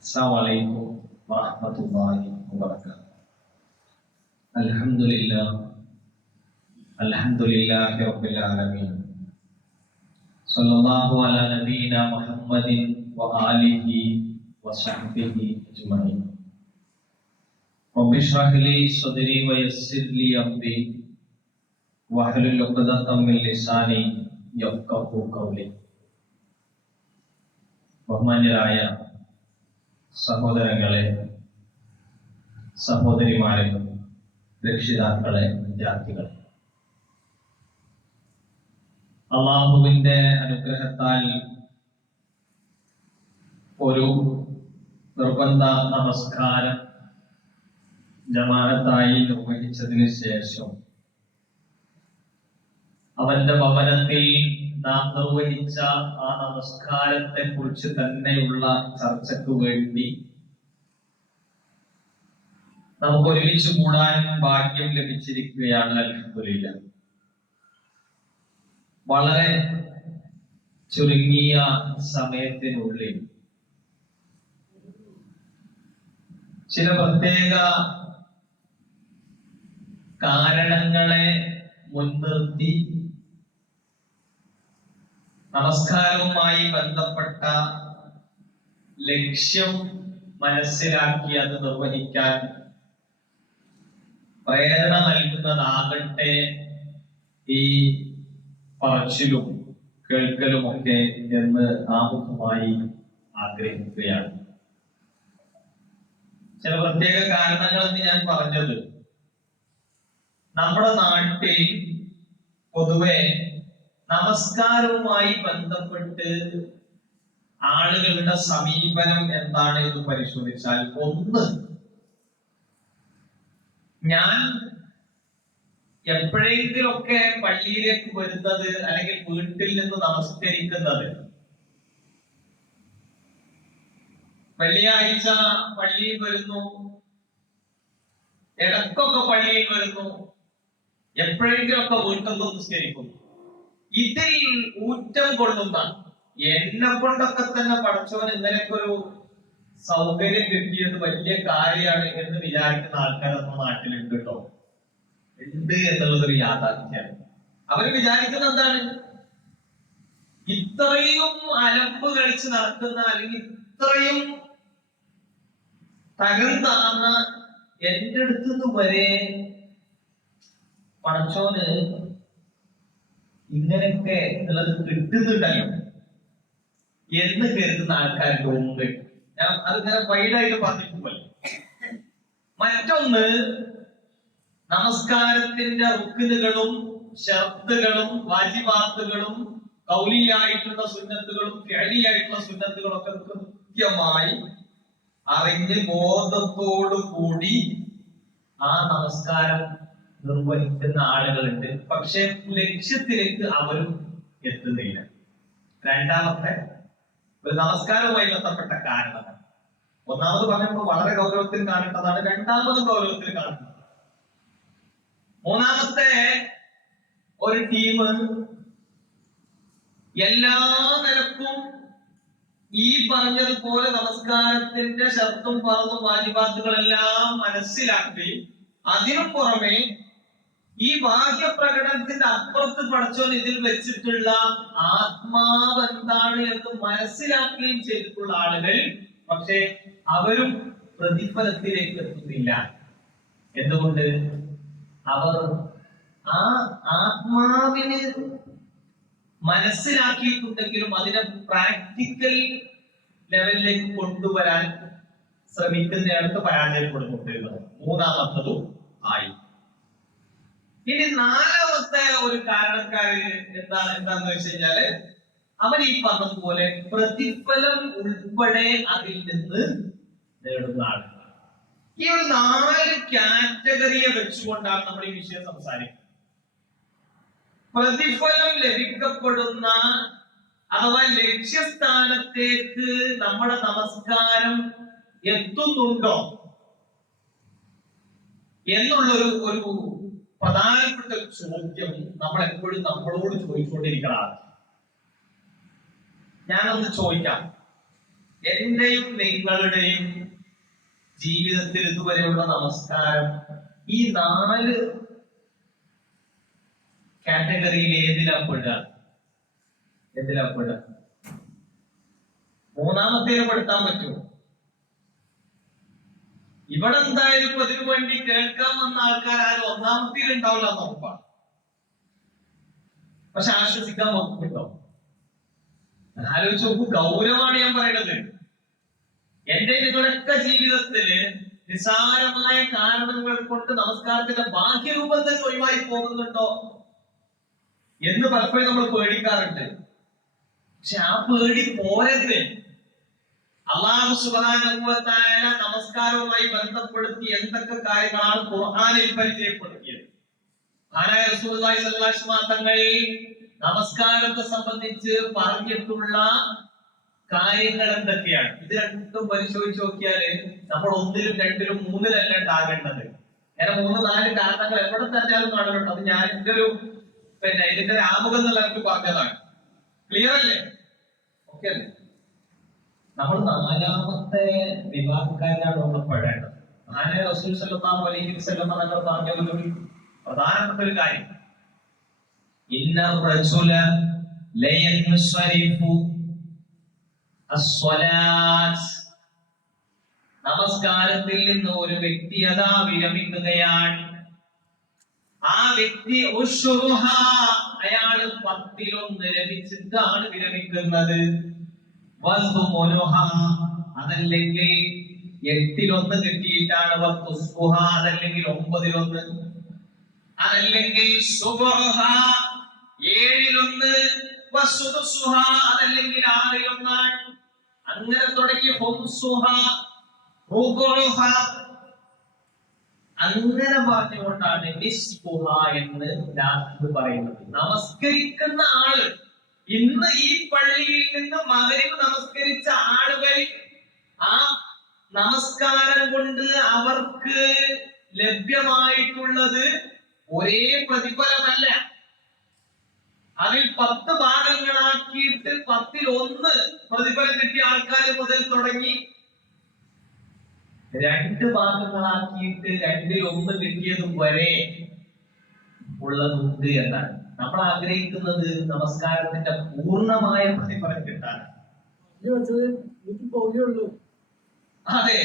Assalamualaikum warahmatullahi wabarakatuh. Alhamdulillahi rabbil alamin. Sallallahu ala nabiyyina Muhammadin wa alihi wa sahbihi ajma'in. Rabbi shrah li sadri wa yassir li amri wahlul 'uqdatam min lisani yafqahu qawli. ബഹുമാന്യരായ സഹോദരങ്ങളെ, സഹോദരിമാരെ, രക്ഷിതാക്കളെ, വിദ്യാർത്ഥികളെ, അള്ളാഹുവിന്റെ അനുഗ്രഹത്താൽ ഒരു നിർബന്ധ നമസ്കാരം ജമാഅത്തായി നിർവഹിച്ചതിന് ശേഷം അവന്റെ ഭവനത്തിൽ നാം നിർവഹിച്ച ആ നമസ്കാരത്തെ കുറിച്ച് തന്നെയുള്ള ചർച്ചയ്ക്ക് വേണ്ടി നമുക്ക് ഒരുമിച്ച് കൂടാൻ ഭാഗ്യം ലഭിച്ചിരിക്കുകയാണ്. അൽഹംദുലില്ലാഹ്. വളരെ ചുരുങ്ങിയ സമയത്തിനുള്ളിൽ ചില പ്രത്യേക കാരണങ്ങളെ മുൻനിർത്തി നമസ്കാരവുമായി ബന്ധപ്പെട്ട ലക്ഷ്യം മനസ്സിലാക്കി അത് നിർവഹിക്കാൻ പ്രേരണ നൽകുന്നതാകട്ടെ ഈ പറച്ചിലും കേൾക്കലുമൊക്കെ എന്ന് ആമുഖമായി ആഗ്രഹിക്കുകയാണ്. ചില പ്രത്യേക കാരണങ്ങളെന്ന് ഞാൻ പറഞ്ഞത്, നമ്മുടെ നാട്ടിൽ പൊതുവെ നമസ്കാരവുമായി ബന്ധപ്പെട്ട് ആളുകളുടെ സമീപനം എന്താണ് എന്ന് പരിശോധിച്ചാൽ, ഒന്ന്, ഞാൻ എപ്പോഴെങ്കിലൊക്കെ പള്ളിയിലേക്ക് വരുന്നത് അല്ലെങ്കിൽ വീട്ടിൽ നിന്ന് നമസ്കരിക്കുന്നത്, വെള്ളിയാഴ്ച പള്ളിയിൽ വരുന്നു, ഇടക്കൊക്കെ പള്ളിയിൽ വരുന്നു, എപ്പോഴെങ്കിലൊക്കെ വീട്ടിൽ നിന്ന് നമസ്കരിക്കുന്നു. ഇതിൽ ഊറ്റം കൊള്ളുന്ന, എന്നെ കൊണ്ടൊക്കെ തന്നെ പഠിച്ചവൻ ഇന്നലെയൊക്കെ ഒരു സൗകര്യം കിട്ടിയത് വലിയ കാര്യമാണ് എന്ന് വിചാരിക്കുന്ന ആൾക്കാർ നമ്മുടെ നാട്ടിലുണ്ട് കേട്ടോ, ഉണ്ട് എന്നുള്ളതൊരു യാഥാർത്ഥ്യമാണ്. അവര് വിചാരിക്കുന്ന എന്താണ്, ഇത്രയും അലമ്പ് കളിച്ച് നടക്കുന്ന അല്ലെങ്കിൽ ഇത്രയും തകർന്നാന്ന എന്റെ അടുത്തുനിന്ന് വരെ പടച്ചോന് ഇങ്ങനെയൊക്കെ ഉള്ളത് കിട്ടുന്നുണ്ടല്ലോ എന്ന് കരുതുന്ന ആൾക്കാരുടെ മുമ്പ് ഞാൻ അതിങ്ങനെ വൈഡായിട്ട് പറഞ്ഞിട്ടുമല്ലോ. മറ്റൊന്ന്, നമസ്കാരത്തിന്റെ റുക്നുകളും ശർത്തുകളും വാജിബാത്തുകളും ഖൗലിയായിട്ടുള്ള സുന്നത്തുകളും ഫിഅലിയായിട്ടുള്ള സുന്നത്തുകളും ഒക്കെ കൃത്യമായി അറിഞ്ഞ് ബോധത്തോടു കൂടി ആ നമസ്കാരം നിർവഹിക്കുന്ന ആളുകളുണ്ട്. പക്ഷെ ലക്ഷ്യത്തിലേക്ക് അവരും എത്തുന്നില്ല. രണ്ടാമത്തെ ഒരു നമസ്കാരവുമായി ബന്ധപ്പെട്ട കാരണം, ഒന്നാമത് പറഞ്ഞപ്പോൾ വളരെ ഗൗരവത്തിൽ കാണേണ്ടതാണ്, രണ്ടാമതും ഗൗരവത്തിൽ കാണുന്നത്. മൂന്നാമത്തെ ഒരു ടീം എല്ലാ നിലക്കും ഈ പറഞ്ഞതുപോലെ നമസ്കാരത്തിന്റെ ശർത്തും ഫർളും വാജിബാത്തുകളെല്ലാം മനസ്സിലാക്കുകയും അതിനു പുറമെ ഈ ബാഹ്യ പ്രകടനത്തിന്റെ അപ്പുറത്ത് പഠിച്ചോൻ ഇതിൽ വെച്ചിട്ടുള്ള ആത്മാവ് എന്താണ് എന്ന് മനസ്സിലാക്കുകയും ചെയ്തിട്ടുള്ള ആളുകൾ, പക്ഷെ അവരും പ്രതിഫലത്തിലേക്ക് എത്തുന്നില്ല. എന്തുകൊണ്ട്? അവർ ആ ആത്മാവിന് മനസ്സിലാക്കിയിട്ടുണ്ടെങ്കിലും അതിനെ പ്രാക്ടിക്കൽ ലെവലിലേക്ക് കൊണ്ടുവരാൻ ശ്രമിക്കുന്നതിനടുത്ത് പരാജയപ്പെടുന്നുണ്ട്. മൂന്നാമത്തതും ആയി. ഇനി നാലാമത്തെ ഒരു കാരണക്കാര് എന്താന്ന് വെച്ച് കഴിഞ്ഞാല്, അവർ ഈ പറഞ്ഞതുപോലെ പ്രതിഫലം ഉൾപ്പെടെ അതിൽ നിന്ന് നേടുന്ന ആളുകൾ. ഈ ഒരു 4 കാറ്റഗറിയെ വെച്ചുകൊണ്ടാണ് നമ്മൾ ഈ വിഷയം സംസാരിക്കുന്നത്. പ്രതിഫലം ലഭിക്കപ്പെടുന്ന അഥവാ ലക്ഷ്യസ്ഥാനത്തേക്ക് നമ്മുടെ നമസ്കാരം എത്തുന്നുണ്ടോ എന്നുള്ളൊരു പ്രധാനപ്പെട്ട ചോദ്യം നമ്മൾ എപ്പോഴും നമ്മളോട് ചോദിച്ചുകൊണ്ടിരിക്കണം. ഞാനൊന്ന് ചോദിക്കാം, എന്റെയും നിങ്ങളുടെയും ജീവിതത്തിൽ ഇതുവരെയുള്ള നമസ്കാരം ഈ 4 കാറ്റഗറിയിൽ ഏതിലാ പെടുക? മൂന്നാമത്തേന് പെടുത്താൻ പറ്റുമോ? ഇവിടെ എന്തായാലും അതിനു വേണ്ടി കേൾക്കാൻ വന്ന ആൾക്കാർ ആരും ഒന്നാമത്തേൽ ഉണ്ടാവില്ല എന്ന് ഉറപ്പാണ്. പക്ഷെ ആശ്വസിക്കാൻ വകുപ്പുണ്ടോ? ആലോചിച്ച് നോക്കൂ, ഗൗരവമാണ് ഞാൻ പറയുന്നത്. എന്റെ നിങ്ങളൊക്കെ ജീവിതത്തില് നിസ്സാരമായ കാരണങ്ങൾ കൊണ്ട് നമസ്കാരത്തിന്റെ ബാഹ്യരൂപം തന്നെ ഒഴിവായി പോകുന്നുണ്ടോ എന്ന് പലപ്പോഴും നമ്മൾ പേടിക്കാറുണ്ട്. പക്ഷെ ആ പേടി പോരത്. അല്ലാഹു സുബ്ഹാനഹു വ തആല നമസ്കാരവുമായി ബന്ധപ്പെടുത്തി എന്തൊക്കെ കാര്യങ്ങളാണ് ഖുർആനിൽ പരിചയപ്പെടുത്തിയത്. മഹാനായ റസൂലുള്ളാഹി സ്വല്ലല്ലാഹു അലൈഹി വസല്ലം തങ്ങൾ നമസ്കാരത്തെ സംബന്ധിച്ച് പറഞ്ഞിട്ടുള്ള കാര്യങ്ങൾ എന്തൊക്കെയാണ്? ഇത് രണ്ടും പരിശോധിച്ച് നോക്കിയാല് നമ്മൾ 1-ലും 2-ലും 3-ലല്ല ഉണ്ടാകേണ്ടത്. അങ്ങനെ 3-4 കാരണങ്ങൾ എവിടെ തന്നെയാലും കാണുന്നുണ്ട്. അത് ഞാൻ ഇതിന്റെ ആമുഖം എന്നുള്ളവർക്ക് പറഞ്ഞതാണ്. ക്ലിയർ അല്ലേ? ഓക്കെ അല്ലേ? നമ്മൾ 4ാമത്തെ വിഭാഗക്കാരനാണ് നമ്മൾ പെടേണ്ടത്. മഹാനായ റസൂൽ സല്ലല്ലാഹു അലൈഹി വസല്ലം തങ്ങൾ പറഞ്ഞ ഒരു പ്രധാനപ്പെട്ട ഒരു കാര്യം, ഇന്ന റജുല ലയൻസരിഫു അസ്സലാത്ത്, നമസ്കാരത്തിൽ നിന്ന് ഒരു വ്യക്തി അതാ വിരമിക്കുകയാണ്. ആ വ്യക്തി അയാള് 10-1 ലഭിച്ചിട്ടാണ് വിരമിക്കുന്നത്. അതല്ലെങ്കിൽ 8-1 കിട്ടിയിട്ടാണ്, അതല്ലെങ്കിൽ 9-1, അതല്ലെങ്കിൽ 7-1, അതല്ലെങ്കിൽ 6-1, അങ്ങനെ തുടങ്ങി അങ്ങനെ പറഞ്ഞുകൊണ്ടാണ് എന്ന് ലാസ്റ്റ് പറയുന്നത്. നമസ്കരിക്കുന്ന ആള്, ഇന്ന് ഈ പള്ളിയിൽ നിന്ന് മഗ്‌രിബ് നമസ്കരിച്ച ആളുകൾ, ആ നമസ്കാരം കൊണ്ട് അവർക്ക് ലഭ്യമായിട്ടുള്ളത് ഒരേ പ്രതിഫലമല്ല. അതിൽ 10 ഭാഗങ്ങളാക്കിയിട്ട് 10-1 പ്രതിഫലം കിട്ടിയ ആൾക്കാർ മുതൽ തുടങ്ങി 2 ഭാഗങ്ങളാക്കിയിട്ട് 2-1 കിട്ടിയതും വരെ ഉള്ളതുണ്ട് എന്നാണ്. നമ്മൾ ആഗ്രഹിക്കുന്നത് നമസ്കാരത്തിന്റെ പൂർണ്ണമായ പ്രതിഫലം കിട്ടാൻ. അതെ,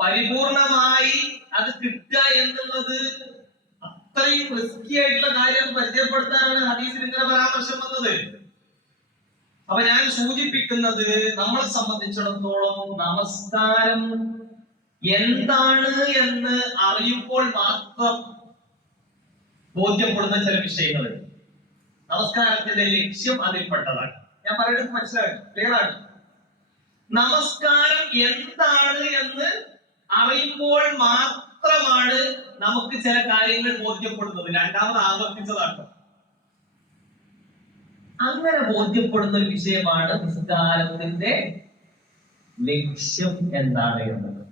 പരിപൂർണമായി അത് കിട്ടുക എന്നുള്ളത് അത്രയും റിസ്കി ആയിട്ടുള്ള കാര്യം പരിചയപ്പെടുത്താനാണ് ഹദീസിൽ ഇങ്ങനെ പരാമർശം വന്നത്. അപ്പൊ ഞാൻ സൂചിപ്പിക്കുന്നത്, നമ്മളെ സംബന്ധിച്ചിടത്തോളം നമസ്കാരം എന്താണ് എന്ന് അറിയുമ്പോൾ മാത്രം ബോധ്യപ്പെടുന്ന ചില വിഷയങ്ങളുണ്ട്. നമസ്കാരത്തിന്റെ ലക്ഷ്യം അതിൽപ്പെട്ടതാണ്. ഞാൻ പറയുന്നത് മനസ്സിലായി? ക്ലിയർ ആണ്? നമസ്കാരം എന്താണ് എന്ന് അറിയുമ്പോൾ മാത്രമാണ് നമുക്ക് ചില കാര്യങ്ങൾ ബോധ്യപ്പെടുന്നത്. രണ്ടാമത് ആവർത്തിച്ചതാണ്. അങ്ങനെ ബോധ്യപ്പെടുന്ന ഒരു വിഷയമാണ് നിസ്കാരത്തിന്റെ ലക്ഷ്യം എന്താണ് എന്നത്.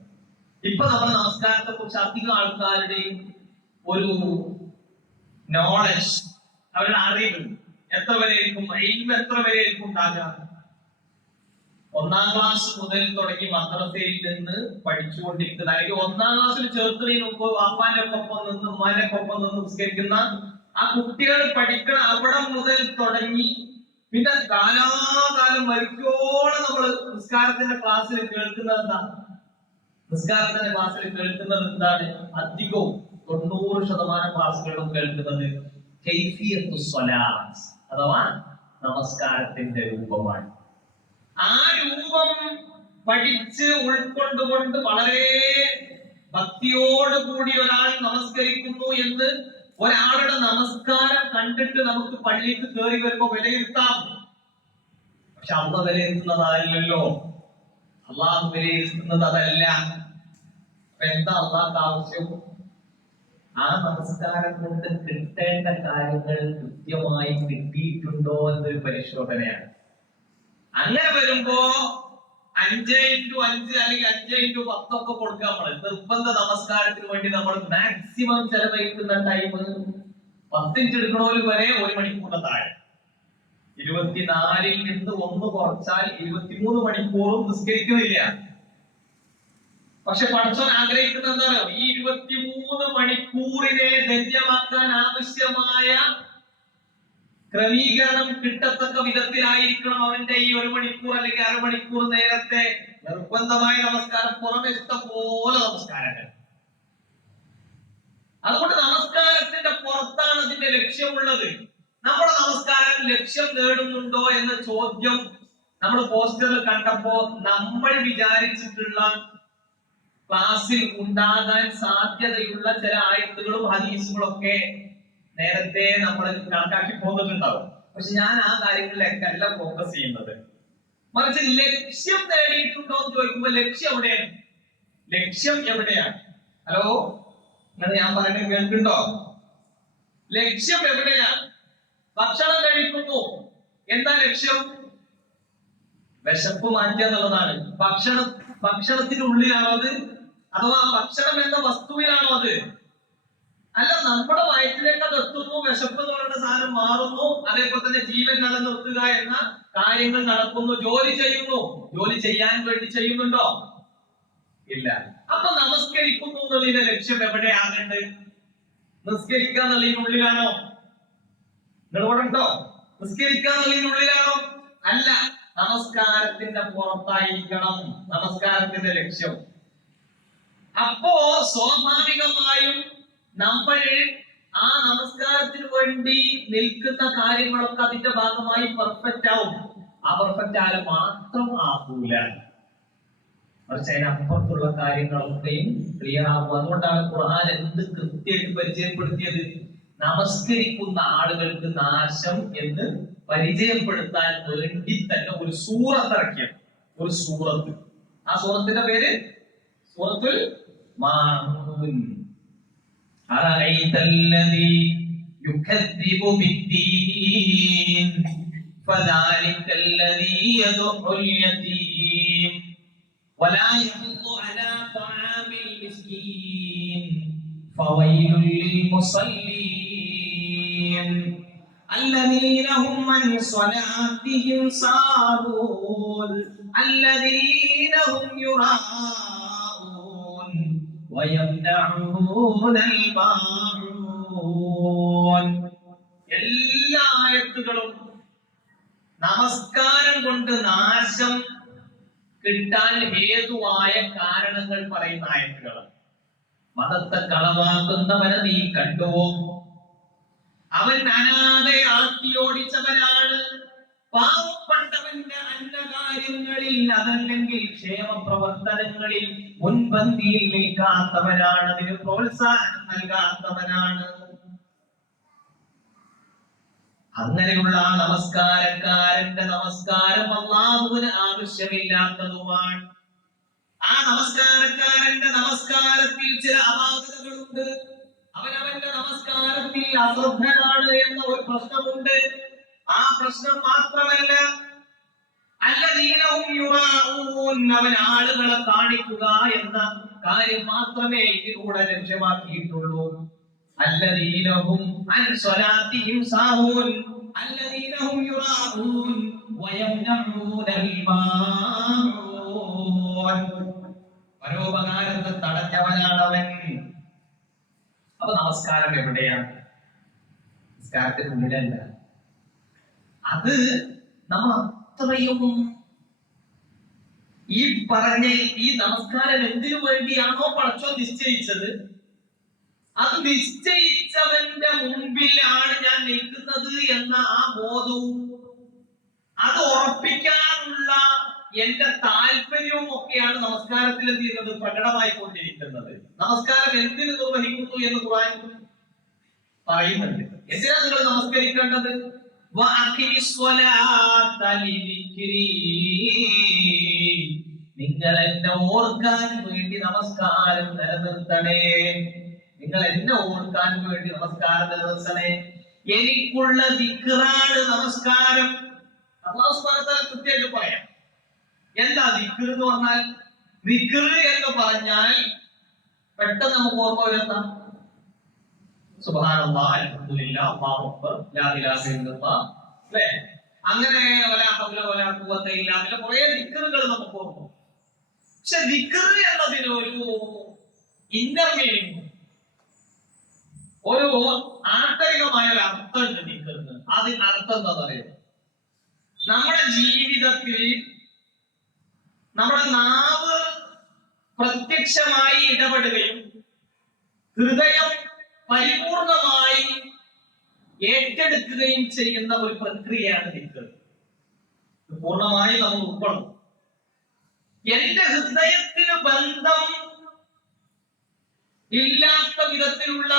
ഇപ്പൊ നമ്മൾ നമസ്കാരത്തെ കുറിച്ച് അധികം ആൾക്കാരുടെയും ഒരു നോളജ്, അവരുടെ അറിവ് എത്ര വരെയായിരിക്കും, ഇൽമ് എത്ര വരെയായിരിക്കും ഉണ്ടാകുക? 1-ാം ക്ലാസ് മുതൽ തുടങ്ങി മദ്രസയിൽ നിന്ന് പഠിച്ചുകൊണ്ടിരിക്കുന്ന, അല്ലെങ്കിൽ 1-ാം ക്ലാസ്സിൽ ചേർത്തതിന് മുമ്പ് വാപ്പാന്റെ ഒപ്പം നിന്ന് ഉമ്മാന്റെ ഒപ്പം നിന്ന് നിസ്കരിക്കുന്ന ആ കുട്ടികൾ പഠിക്കണം അവിടെ മുതൽ തുടങ്ങി പിന്നെ കാലാകാലം മരിക്കോളം നമ്മൾ നിസ്കാരത്തിന്റെ ക്ലാസ്സിൽ കേൾക്കുന്നത് എന്താണ്? നിസ്കാരത്തിന്റെ ക്ലാസ്സിൽ കേൾക്കുന്നത് എന്താണ്? അധികവും 90% ക്ലാസ്സുകളിലും കേൾക്കുന്നത് കൈഫിയത്തു സ്വലാത്ത് അഥവാ നമസ്കാരത്തിന്റെ രൂപമാണ്. ആ രൂപം പഠിച്ച് ഉൾക്കൊണ്ടുകൊണ്ട് വളരെ ഭക്തിയോടുകൂടി ഒരാൾ നമസ്കരിക്കുന്നു എന്ന് ഒരാളുടെ നമസ്കാരം കണ്ടിട്ട് നമുക്ക് പള്ളിക്ക് കയറി വരുമ്പോ വിലയിരുത്താം. പക്ഷെ അള്ളാഹ് വിലയിരുത്തുന്നത് അതല്ലല്ലോ. അള്ളാഹു വിലയിരുത്തുന്നത് അതല്ല. എന്താ അള്ളാഹ്ക്ക് ആവശ്യം? ആ നമസ്കാരം കൊണ്ട് കിട്ടേണ്ട കാര്യങ്ങൾ കൃത്യമായി കിട്ടിയിട്ടുണ്ടോ എന്നൊരു പരിശോധനയാണ്. അങ്ങനെ വരുമ്പോ 5x5 അല്ലെങ്കിൽ 5x10 ഒക്കെ കൊടുക്കുക. നമ്മൾ നിർബന്ധ നമസ്കാരത്തിന് വേണ്ടി നമ്മൾ മാക്സിമം ചെലവഴിക്കുന്ന ടൈം 10 മിനിറ്റ് എടുക്കണോല് വരെ 1 മണിക്കൂറിന് താഴെ. 24-ൽ നിന്ന് 1 കുറച്ചാൽ 23 മണിക്കൂറും നിസ്കരിക്കുന്നില്ല. പക്ഷെ പടച്ചോൻ ആഗ്രഹിക്കുന്നത് എന്താണോ? ഈ 23 മണിക്കൂറിനെ ധന്യമാക്കാൻ ആവശ്യമായ ക്രമീകരണം കിട്ടത്തക്ക വിധത്തിലായിരിക്കണം അവന്റെ ഈ 1 മണിക്കൂർ അല്ലെങ്കിൽ അരമണിക്കൂർ നേരത്തെ നിർബന്ധമായ നമസ്കാരം. പുറമെ ഇഷ്ടം പോലെ നമസ്കാരങ്ങൾ. അതുകൊണ്ട് നമസ്കാരത്തിന്റെ പുറത്താണ് അതിന്റെ ലക്ഷ്യമുള്ളത്. നമ്മുടെ നമസ്കാരം ലക്ഷ്യം നേടുന്നുണ്ടോ എന്ന ചോദ്യം നമ്മൾ പോസ്റ്ററിൽ കണ്ടപ്പോ നമ്മൾ വിചാരിച്ചിട്ടുള്ള ക്ലാസ്സിൽ ഉണ്ടാകാൻ സാധ്യതയുള്ള ചില ആയത്തുകളും ഹദീസുകളും ഒക്കെ നേരത്തെ നമ്മൾ കണക്കാക്കി പോന്നിട്ടുണ്ടാവും. പക്ഷെ ഞാൻ ആ കാര്യങ്ങളിലൊക്കെ അല്ല ഫോക്കസ് ചെയ്യുന്നത്. മറിച്ച് ലക്ഷ്യം നേടിയിട്ടുണ്ടോ എന്ന് ചോദിക്കുമ്പോൾ ലക്ഷ്യം എവിടെയാണ്? ലക്ഷ്യം എവിടെയാണ്? ഹലോ, നിങ്ങൾ ഞാൻ പറയുന്നത് കേൾക്കുന്നുണ്ടോ? ലക്ഷ്യം എവിടെയാണ്? ഭക്ഷണം കഴിക്കുന്നു, എന്താ ലക്ഷ്യം? വിശപ്പ് മാറ്റുക എന്നുള്ളതാണ്. ഭക്ഷണത്തിനുള്ളിലാണോ അത്? അഥവാ ഭക്ഷണം എന്ന വസ്തുവിലാണോ അത്? അല്ല, നമ്മുടെ വയറ്റിലേക്ക് അത് എത്തുന്നു, വിശപ്പ് എന്ന് പറയുന്ന സാധനം മാറുന്നു, അതേപോലെ തന്നെ ജീവൻ നിലനിർത്തുക എന്ന കാര്യങ്ങൾ നടക്കുന്നു, ജോലി ചെയ്യുന്നു. ജോലി ചെയ്യാൻ വേണ്ടി ചെയ്യുന്നുണ്ടോ? ഇല്ല. അപ്പൊ നമസ്കരിക്കുന്നു എന്നുള്ളതിന്റെ ലക്ഷ്യം എവിടെയാകേണ്ടത്? നിസ്കരിക്കുക എന്നുള്ളതിനുള്ളിലാണോ? നിങ്ങളുണ്ടോ? നിസ്കരിക്കുക എന്നുള്ളതിനുള്ളിലാണോ? അല്ല, നമസ്കാരത്തിന്റെ പുറത്തായിരിക്കണം നമസ്കാരത്തിന്റെ ലക്ഷ്യം. അപ്പോ സ്വാഭാവികമായും നമ്മൾ ആ നമസ്കാരത്തിന് വേണ്ടി നിൽക്കുന്ന കാര്യങ്ങളൊക്കെ അതിന്റെ ഭാഗമായി പെർഫെക്റ്റ് ആവും. ആ പെർഫെക്റ്റ് ആയാലും മാത്രം ആകൂല, പക്ഷെ അതിനപ്പുറത്തുള്ള കാര്യങ്ങളൊക്കെയും ക്ലിയർ ആകും. അതുകൊണ്ടാണ് ഖുർആൻ എന്ത് കൃത്യമായിട്ട് പരിചയപ്പെടുത്തിയത്? നമസ്കരിക്കുന്ന ആളുകൾക്ക് നാശം എന്ന് പരിചയപ്പെടുത്താൻ വേണ്ടി തന്നെ ഒരു സൂറത്ത് ഇറക്കിയത്. ഒരു സൂറത്ത്. ആ സൂറത്തിന്റെ പേര് സൂറത്തുൽ മാഊൻ. അറഅയ്തല്ലദീ യുകദ്ദിബു ബിദ്ദീൻ ഫദാലിക്കല്ലദീ യദ്ഉൽ യതീം വലാ യഹുദ്ദു അലാ തആമിൽ മിസ്കീൻ ഫവൈലുൽ ലിൽമുസല്ലീൻ الذين هم عن صلاتهم ساهون الذين هم يراءون ويمنعون الماعون. എല്ലാ ആയത്തുകളും നമസ്കാരം കൊണ്ട് നാശം കിട്ടാൻ ഹേതുവായ കാരണങ്ങൾ പറയുന്ന ആയത്തുകളാണ്. മതത്തെ കളവാക്കുന്നവനെ നീ കണ്ടുവോ? അവൻ അനാഥയെ ആട്ടിയോടിച്ചവനാണ്. പാവപ്പെട്ടവന്റെ അന്നകാര്യങ്ങളിൽ അതല്ലെങ്കിൽ ക്ഷേമ പ്രവർത്തനങ്ങളിൽ മുൻപന്തിയിൽ നിൽക്കാത്തവനാണ്. അതിന് പ്രോത്സാഹനം നൽകാത്തവനാണ്. അങ്ങനെയുള്ള ആ നമസ്കാരക്കാരന്റെ നമസ്കാരം അല്ലാഹുവിന് ആവശ്യമില്ലാത്തതുമാണ്. ആ നമസ്കാരക്കാരന്റെ നമസ്കാരത്തിൽ ചില അപാകതകളുണ്ട്. അവനവന്റെ നമസ്കാരത്തിൽ അശ്രദ്ധനാണ് എന്ന ഒരു പ്രശ്നമുണ്ട്. ആ പ്രശ്നം മാത്രമല്ല, അല്ലദീനഹും യുറാഊൻ, അവൻ ആളുകളെ കാണിക്കുക എന്ന കാര്യം മാത്രമേ ഇതിലൂടെ ലക്ഷ്യമാക്കിയിട്ടുള്ളൂ. അല്ലദീനഹും അൻ സ്വലാത്തിഹിം സാഹൂൻ അല്ലദീനഹും യുറാഊൻ വയംനഊനൽ മാഊൻ. പരോപകാരത്തെ തടഞ്ഞവനാണവൻ. അപ്പൊ നമസ്കാരം എവിടെയാണ്? നമസ്കാരത്തിന് മുന്നിലല്ല. അത് നമ്മൾ അത്രയും ഈ പറഞ്ഞ ഈ നമസ്കാരം എന്തിനു വേണ്ടിയാണോ പടച്ചോൻ നിശ്ചയിച്ചത്, അത് നിശ്ചയിച്ചവന്റെ മുമ്പിലാണ് ഞാൻ നിൽക്കുന്നത് എന്ന ആ ബോധവും അത് ഉറപ്പിക്കാനുള്ള എന്റെ താല്പര്യവും ഒക്കെയാണ് നമസ്കാരത്തിൽ എന്ത് ചെയ്യുന്നത്? പ്രകടമായി കൊണ്ടിരിക്കുന്നത്. നമസ്കാരം എന്തിനു നിർവഹിക്കുന്നു എന്ന് ഖുർആൻ പറയുന്നുണ്ട്. എന്തിനാ നിങ്ങൾ നമസ്കരിക്കേണ്ടത്? നിങ്ങൾ എന്നെ ഓർക്കാൻ വേണ്ടി നമസ്കാരം നിലനിർത്തണേ. നിങ്ങൾ എന്നെ ഓർക്കാൻ വേണ്ടി നമസ്കാരം നിലനിർത്തണേ. എനിക്കുള്ള ദിക്റാണ് നമസ്കാരം. അല്ലാഹു സുബ്ഹാനഹു വ തആല കൃത്യമായിട്ട് പറയാം. എന്താ ദിക്ർ എന്ന് പറഞ്ഞാൽ? ദിക്ർ എന്ന് പറഞ്ഞാൽ പെട്ടെന്ന് നമുക്ക് ഓർമ്മ വരുന്ന സുബ്ഹാനല്ലാഹ്, അൽഹംദുലില്ലാഹ്, അല്ലാഹു അക്ബർ, ലാ ഇലാഹ ഇല്ലല്ലാഹ്, അല്ലേ? അങ്ങനെ കുറെ ദിക്റുകൾ നമുക്ക് ഓർമ്മ. പക്ഷെ ദിക്ർ എന്നതിന് ഒരു ഇന്നർ മീനിങ്, ഒരു ആന്തരികമായ ഒരു അർത്ഥമുണ്ട് ദിക്റിന്. അതിന് അർത്ഥം എന്താ പറയുക? നമ്മുടെ ജീവിതത്തിൽ നമ്മുടെ നാവ് പ്രത്യക്ഷമായി ഇടപെടുകയും ഹൃദയം പരിപൂർണമായി ഏറ്റെടുക്കുകയും ചെയ്യുന്ന ഒരു പ്രക്രിയയാണ് ദിക്ർ. പൂർണ്ണമായി നമ്മൾ ഉൾക്കൊള്ളും. എന്റെ ഹൃദയത്തിന് ബന്ധം ഇല്ലാത്ത വിധത്തിലുള്ള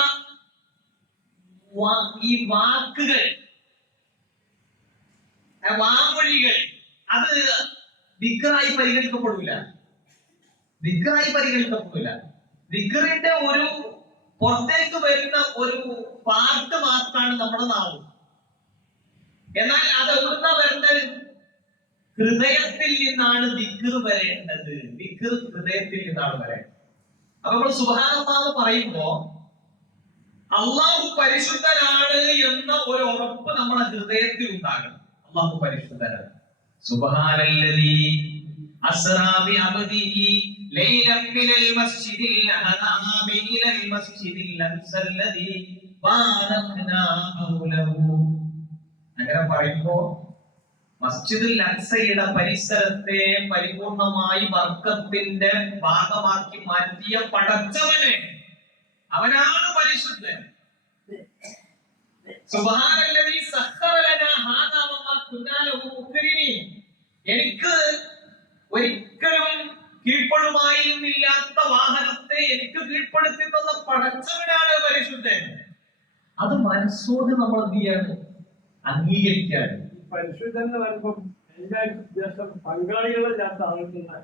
ഈ വാക്കുകൾ, വാമൊഴികൾ, അത് ദിക്റായി പരിഗണിക്കപ്പെടില്ല. ദിക്റിന്റെ ഒരു പുറത്തേക്ക് വരുന്ന ഒരു പാർട്ട് മാത്രമാണ് നമ്മുടെ നാവ്. എന്നാൽ അത് എവിടുന്ന വരേണ്ടത്? ഹൃദയത്തിൽ നിന്നാണ് ദിക്ർ വരേണ്ടത്. ദിക്ർ ഹൃദയത്തിൽ നിന്നാണ് വരേണ്ടത്. അപ്പൊ നമ്മൾ സുബ്ഹാനല്ലാഹ് പറയുമ്പോ അള്ളാഹു പരിശുദ്ധനാണ് എന്ന ഒരു ഉറപ്പ് നമ്മുടെ ഹൃദയത്തിൽ ഉണ്ടാകണം. അള്ളാഹു പരിശുദ്ധനാണ്. സുബ്ഹാനല്ലദീ അസ്റാ ബിഅബ്ദിഹി ലൈലൻ മിനൽ മസ്ജിദിൽ ഹറാമി ഇലൽ മസ്ജിദിൽ അഖ്സല്ലദീ ബാറക്നാ ഹൗലഹു. അങ്ങനെ പറയുമ്പോ മസ്ജിദുൽ അഖ്സയുടെ പരിസരത്തെ പരിപൂർണമായി ബർക്കത്തിന്റെ ഭാഗമാക്കി മാറ്റിയ പടച്ചവനെ, അവനാണ് പരിശുദ്ധൻ. സുബ്ഹാനല്ലദീ സഖറ ലനാ ഹാദാ വമാ കുന്നാ ലഹു മുഖ്രിനീൻ. എനിക്ക് ഒരിക്കലും കീഴ്പ്പെടുമായിരുന്നില്ലാത്ത വാഹനത്തെ എനിക്ക് കീഴ്പ്പെടുത്തി തന്ന പടച്ചവനാണ് പരിശുദ്ധൻ. അത് മനസ്സോട് നമ്മൾ എന്ത് ചെയ്യാണ്? അംഗീകരിക്കുകയാണ്. പരിശുദ്ധൻ എന്ന് പറയുമ്പോൾ എല്ലാ ഉദ്ദേശം പങ്കാളികളില്ലാത്ത ആളുകൾ.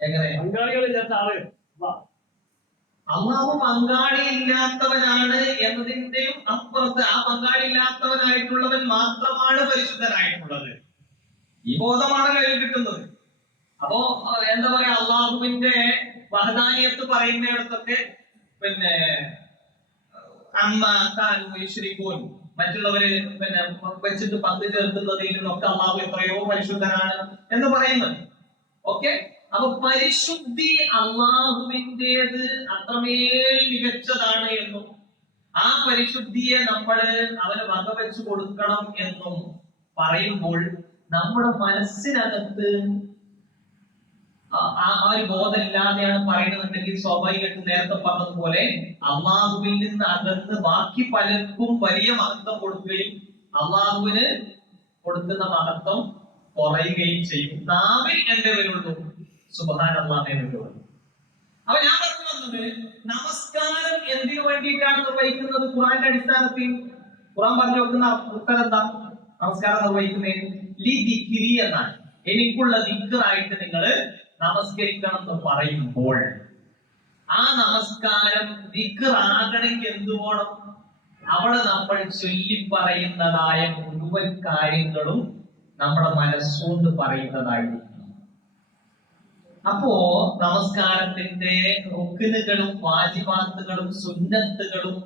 എങ്ങനെ പങ്കാളികളില്ലാത്ത ആളുകൾ? അള്ളാഹു പങ്കാളിയില്ലാത്തവനാണ് എന്നതിന്റെയും അപ്പുറത്ത് ആ പങ്കാളിയില്ലാത്തവനായിട്ടുള്ളവൻ മാത്രമാണ് പരിശുദ്ധനായിട്ടുള്ളത്. ഈ ബോധമാണല്ലോ അതിൽ കിട്ടുന്നത്. അപ്പോ എന്താ പറയാ, അള്ളാഹുവിന്റെ വഹദാനിയത്ത് പറയുന്നിടത്തൊക്കെ പിന്നെ അമ്മ കാനു മറ്റുള്ളവര് പിന്നെ വെച്ചിട്ട് പങ്കു ചേർക്കുന്നതിൽ നിന്നൊക്കെ അള്ളാഹു എത്രയോ പരിശുദ്ധനാണ് എന്ന് പറയുന്നത്. ഓക്കെ, അപ്പൊ പരിശുദ്ധി അള്ളാഹുവിൻ്റെത് അത്രമേൽ മികച്ചതാണ് എന്നും ആ പരിശുദ്ധിയെ നമ്മള് അവന് വകവെച്ചു കൊടുക്കണം എന്നും പറയുമ്പോൾ നമ്മുടെ മനസ്സിനകത്ത് ആ ഒരു ബോധമില്ലാതെയാണ് പറയുന്നുണ്ടെങ്കിൽ സ്വാഭാവികമായിട്ട് നേരത്തെ പറഞ്ഞതുപോലെ അള്ളാഹുവിൽ നിന്ന് അകന്ന് ബാക്കി പലർക്കും വലിയ മഹത്വം കൊടുക്കുകയും അള്ളാഹുവിന് കൊടുക്കുന്ന മഹത്വം കുറയുകയും ചെയ്യും. നാവിൽ എന്റെ വരുള്ളൂ, സുബ്ഹാനല്ലാഹ് വരുള്ളൂ. അപ്പൊ ഞാൻ പറഞ്ഞു വന്നത്, നമസ്കാരം എന്തിനു വേണ്ടിയിട്ടാണ് നിർവഹിക്കുന്നത്? ഖുർആന്റെ അടിസ്ഥാനത്തിൽ ഖുർആൻ പറഞ്ഞു വെക്കുന്ന ഉത്തരം എന്താ? നമസ്കാരം നിർവഹിക്കുന്നതിന് ലിദിക്രി എന്നാണ്. എനിക്കുള്ള ദിക്റായിട്ട് നിങ്ങൾ നമസ്കരിക്കണം എന്ന് പറയുമ്പോൾ ആ നമസ്കാരം ദിക്റാകണമെങ്കിൽ എന്തു വേണം? അവിടെ നമ്മൾ ചൊല്ലി പറയുന്നതായ മുഴുവൻ കാര്യങ്ങളും നമ്മുടെ മനസ്സുകൊണ്ട് പറയുന്നതായിരിക്കും. അപ്പോ നമസ്കാരത്തിന്റെ റുക്നുകളും വാജിബാത്തുകളും സുന്നത്തുകളും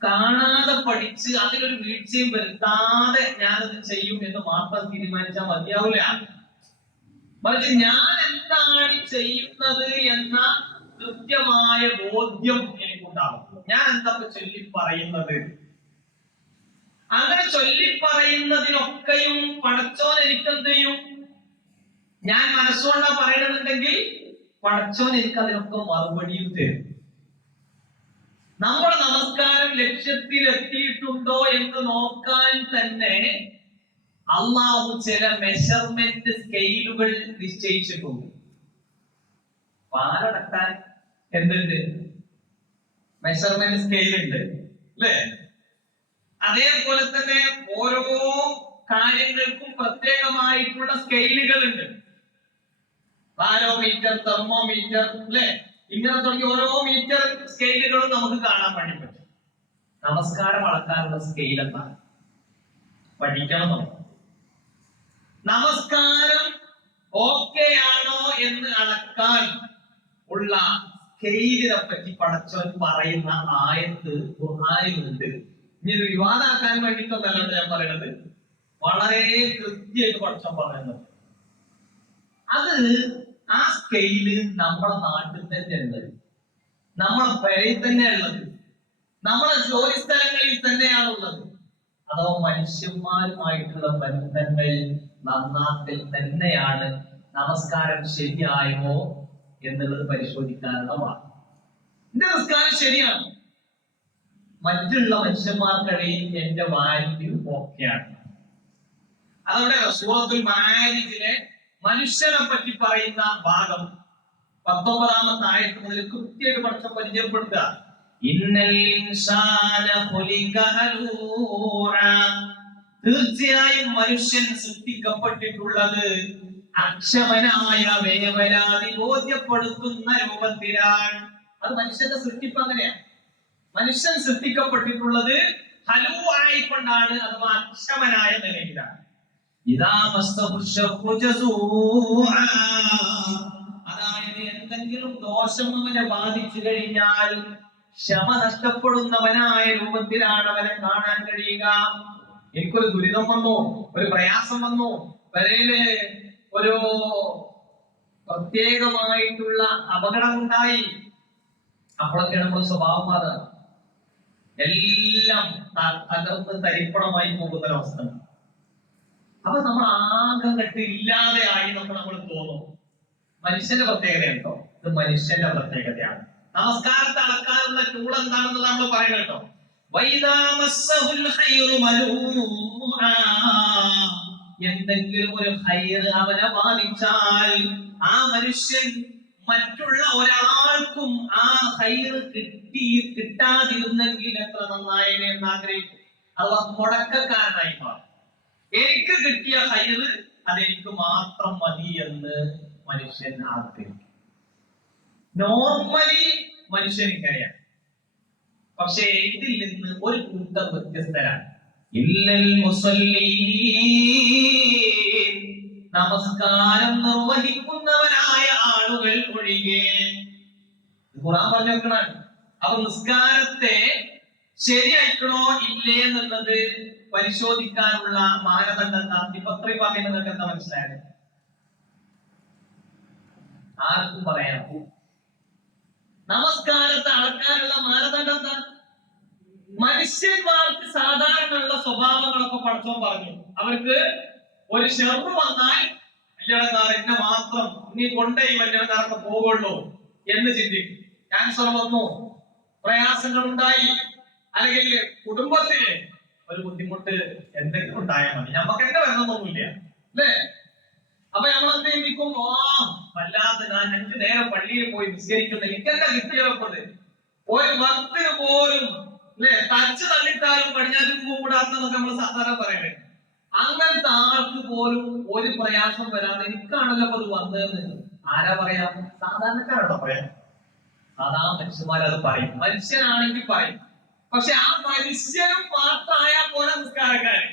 കാണാതെ പഠിച്ച് അതിലൊരു വീഴ്ചയും വരുത്താതെ ഞാനത് ചെയ്യും എന്ന് മാത്രം തീരുമാനിച്ചാൽ മതിയാവില്ല. മറിച്ച് ഞാൻ എന്താണ് ചെയ്യുന്നത് എന്ന കൃത്യമായ ബോധ്യം എനിക്കുണ്ടാവും. ഞാൻ എന്താ ചൊല്ലി പറയുന്നത്? അങ്ങനെ ചൊല്ലി പറയുന്നതിനൊക്കെയും പടച്ചോൻ എനിക്കെന്ത് ചെയ്യും? ഞാൻ മനസ്സുകൊണ്ടാ പറയണമെന്നുണ്ടെങ്കിൽ പടച്ചോൻ എനിക്ക് അതിനൊക്കെ മറുപടിയും തരും. നമ്മുടെ നമസ്കാരം ലക്ഷ്യത്തിൽ എത്തിയിട്ടുണ്ടോ എന്ന് നോക്കാൻ തന്നെ അള്ളാഹു ചില മെഷർമെന്റ് സ്കെയിലുകൾ നിശ്ചയിച്ചിട്ടുണ്ട്. പാലടക്കാൻ എന്തുണ്ട്? മെഷർമെന്റ് സ്കെയിൽ ഉണ്ട് അല്ലേ? അതേപോലെ തന്നെ ഓരോ കാര്യങ്ങൾക്കും പ്രത്യേകമായിട്ടുള്ള സ്കെയിലുകൾ ഉണ്ട്. ബാരോമീറ്റർ, തെർമോമീറ്റർ അല്ലെ, ഇങ്ങനെ തുടങ്ങി ഓരോ മീറ്റർ സ്കെയിലുകളും നമുക്ക് കാണാൻ വേണ്ടി പറ്റും. നമസ്കാരം അളക്കാനുള്ള സ്കെയിൽ എന്താണ്? പഠിക്കണം നമുക്ക്. നമസ്കാരം ഓക്കെ ആണോ എന്ന് അളക്കാൻ ഉള്ള സ്കെയിലിനെ പറ്റി പടച്ചവൻ പറയുന്ന ആയത്ത് ഖുർആനിലുണ്ട്. ഇനി ഇത് വിവാദമാക്കാൻ വേണ്ടിയിട്ടൊന്നല്ല ഞാൻ പറയുന്നത്, വളരെ കൃത്യമായിട്ട് പഠിച്ചാൽ പറയുന്നത്. അത് ആ സ്കെയില് നമ്മുടെ നാട്ടിൽ തന്നെ ഉള്ളത്, നമ്മളെ പെരയിൽ തന്നെ ഉള്ളത്, നമ്മളെ ജോലി സ്ഥലങ്ങളിൽ തന്നെയാണുള്ളത്. അഥവാ മനുഷ്യന്മാരുമായിട്ടുള്ള ബന്ധങ്ങൾ നന്നാക്കൽ തന്നെയാണ് നമസ്കാരം ശരിയായോ എന്നുള്ളത് പരിശോധിക്കാനുള്ളതാണ്. എന്റെ നമസ്കാരം ശരിയാണ്, മറ്റുള്ള മനുഷ്യന്മാർക്കിടയിൽ എന്റെ വാല്യൂ ഓക്കെയാണ്. അതവിടെ സൂറത്തുൽ മആരിജിലെ മനുഷ്യനെ പറ്റി പറയുന്ന ഭാഗം 19-ാമത്തെ ആയത്ത് മുതൽ കൃത്യമായിട്ട് പഠിച്ച പരിചയപ്പെടുത്തുക. ഇന്നൽ ഇൻസാന ഖുലിക ഹലൂഅ, തീർച്ചയായും മനുഷ്യൻ സൃഷ്ടിക്കപ്പെട്ടിട്ടുള്ളത് അക്ഷമനായ, വേവലാതി ബോധ്യപ്പെടുത്തുന്ന രൂപത്തിലാണ്. അത് മനുഷ്യന്റെ സൃഷ്ടിപ്പ് അങ്ങനെയാണ്. മനുഷ്യൻ സൃഷ്ടിക്കപ്പെട്ടിട്ടുള്ളത് ഹലൂആയിക്കൊണ്ടാണ്, അഥവാ അക്ഷമനായ നിലയിലാണ്. അതായത് എന്തെങ്കിലും ദോഷം അവനെ ബാധിച്ചു കഴിഞ്ഞാൽ ക്ഷമ നഷ്ടപ്പെടുന്നവനായ രൂപത്തിലാണ് അവനെ കാണാൻ കഴിയുക. എനിക്കൊരു ദുരിതം വന്നു, ഒരു പ്രയാസം വന്നു, വരയില് ഒരു പ്രത്യേകമായിട്ടുള്ള അപകടമുണ്ടായി, അപ്പോഴൊക്കെ നമ്മുടെ സ്വഭാവം മാറുക, എല്ലാം തകർന്ന് തരിപ്പണമായി പോകുന്നൊരവസ്ഥ. അപ്പൊ നമ്മൾ ആകെ കെട്ട് ഇല്ലാതെ ആയി എന്നൊക്കെ നമ്മൾ തോന്നും. മനുഷ്യന്റെ പ്രത്യേകതയുണ്ടോ? ഇത് മനുഷ്യന്റെ പ്രത്യേകതയാണ്. നമസ്കാരത്തെ അളക്കാനുള്ള ടൂൾ എന്താണെന്ന് നമ്മൾ പറയുന്നത് കേട്ടോ. എന്തെങ്കിലും ഒരു ഹൈർ അവനെ ബാധിച്ചാൽ ആ മനുഷ്യൻ മറ്റുള്ള ഒരാൾക്കും ആ ഹൈർ കിട്ടാതിരുന്നെങ്കിൽ എത്ര നന്നായനെ എന്ന് ആഗ്രഹിക്കും. അഥവാ മുടക്കക്കാരനായി മാറും. എനിക്ക് കിട്ടിയ ഹൈർ അതെനിക്ക് മാത്രം മതി എന്ന് മനുഷ്യൻ ആഗ്രഹിക്കും. നോർമലി മനുഷ്യൻ ഇങ്ങനെയാണ്. പക്ഷേ ഇതിൽ നിന്ന് ഒരു കൂട്ടം വ്യത്യസ്തരാണ്. ഇല്ലൽ മുസല്ലീൻ, നമസ്കാരം നിർവഹിക്കുന്നവരായ ആളുകൾ ഒഴികെ. ഖുർആൻ പറഞ്ഞു വെക്കണം. അപ്പൊ നിസ്കാരത്തെ ശരിയായിക്കണോ ഇല്ലേ എന്നുള്ളത് പരിശോധിക്കാനുള്ള മാനദണ്ഡം എന്താ? ഇപ്പത്രയും പറയുന്നത് എന്താ മനസ്സിലായത്? ആർക്കും പറയാം. നമസ്കാരത്തെ അളക്കാനുള്ള മാനദണ്ഡം എന്താ? മനുഷ്യന്മാർക്ക് സാധാരണയുള്ള സ്വഭാവങ്ങളൊക്കെ പഠിച്ചോൻ പറഞ്ഞു. അവർക്ക് ഒരു ഷെറ് വന്നാൽ കല്യാണക്കാരനെ മാത്രം ഇനി കൊണ്ടേ കല്യാണക്കാരൊക്കെ പോകുള്ളൂ എന്ന് ചിന്തിക്കും. ക്യാൻസർ വന്നു, പ്രയാസങ്ങൾ ഉണ്ടായി, അല്ലെങ്കിൽ കുടുംബത്തിന് ഒരു ബുദ്ധിമുട്ട് എന്തെങ്കിലും ഉണ്ടായാൽ മതി, നമുക്ക് എന്നെ വരണമെന്നൊന്നുമില്ല അല്ലേ? അപ്പൊ നമ്മൾ എന്ത് ചിന്തിക്കും? വല്ലാത്ത ഞാൻ 5 നേരം പള്ളിയിൽ പോയി നിസ്കരിക്കുന്ന എനിക്കെന്താ കിട്ടിയത്? ഒരു ഭക്തിന് പോലും അല്ലെ തച്ച് തള്ളിട്ടാലും പടിഞ്ഞാറ്റും കൂടാത്തെന്നൊക്കെ നമ്മൾ സാധാരണ പറയണേ. അങ്ങനത്തെ ആൾക്ക് പോലും ഒരു പ്രയാസം വരാതെ എനിക്കാണല്ലോ അത് വന്നതെന്ന് ആരാ പറയാ? സാധാരണക്കാരാണോ പറയാം? സാധാരണ മനുഷ്യന്മാരത് പറയും. മനുഷ്യനാണെങ്കിൽ പറയും. പക്ഷെ ആ മനുഷ്യനും മാത്രമായ പോലെ നിസ്കാരക്കാരൻ.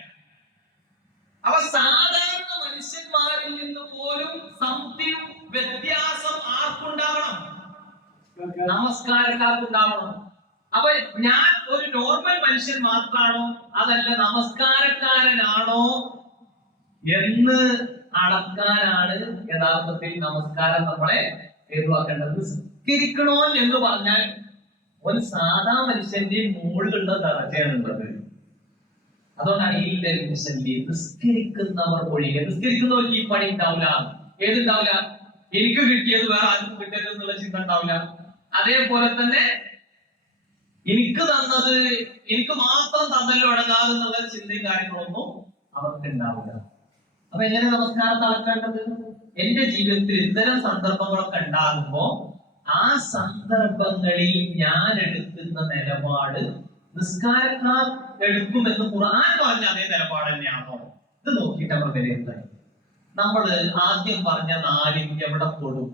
അപ്പൊ സാധാരണ മനുഷ്യന്മാരിൽ നിന്ന് പോലും സംതിങ് വ്യത്യാസം ആർക്കുണ്ടാവണം? നമസ്കാരക്കാർക്കുണ്ടാവണം. അപ്പൊ ഞാൻ ഒരു നോർമൽ മനുഷ്യൻ മാത്രാണോ അതല്ല നമസ്കാരക്കാരനാണോ എന്ന് അളക്കാനാണ് യഥാർത്ഥത്തിൽ നമസ്കാരം നമ്മളെ ഏതുവാക്കേണ്ടത്. നിസ്കരിക്കണോ എന്ന് പറഞ്ഞാൽ ഒരു സാധാ മനുഷ്യന്റെ മുകളിലുള്ള ദർജയാണുള്ളത്. അതുകൊണ്ടാണ് ഈ മുസല്ലി, നിസ്കരിക്കുന്നവർ ഒഴികെ. നിസ്കരിക്കുന്നവർക്ക് ഈ പണി ഉണ്ടാവില്ല. ഏതുണ്ടാവില്ല? എനിക്ക് കിട്ടിയത് വേറെ ആർക്കും കിട്ടരുത് എന്നുള്ള ചിന്ത ഉണ്ടാവില്ല. അതേപോലെ തന്നെ എനിക്ക് തന്നത് എനിക്ക് മാത്രം തന്നല്ലോ അടങ്ങാതെ എന്നുള്ള ചിന്തയും കാര്യങ്ങളൊന്നും അവർക്ക് ഉണ്ടാവില്ല. അപ്പൊ എങ്ങനെ നമസ്കാരത്തെ അളക്കേണ്ടത്? എന്റെ ജീവിതത്തിൽ ഇത്തരം സന്ദർഭങ്ങളൊക്കെ ഉണ്ടാകുമ്പോ ആ സന്ദർഭങ്ങളിൽ ഞാൻ എടുക്കുന്ന നിലപാട് നിസ്കാരക്കാർ എടുക്കുമെന്ന് ഖുർആൻ പറഞ്ഞ അതേ നിലപാട് തന്നെയാണോ? ഇത് നോക്കിയിട്ട് നമ്മൾ വിലയിരുത്താൻ. നമ്മൾ ആദ്യം പറഞ്ഞ 4 എവിടെ പെടും?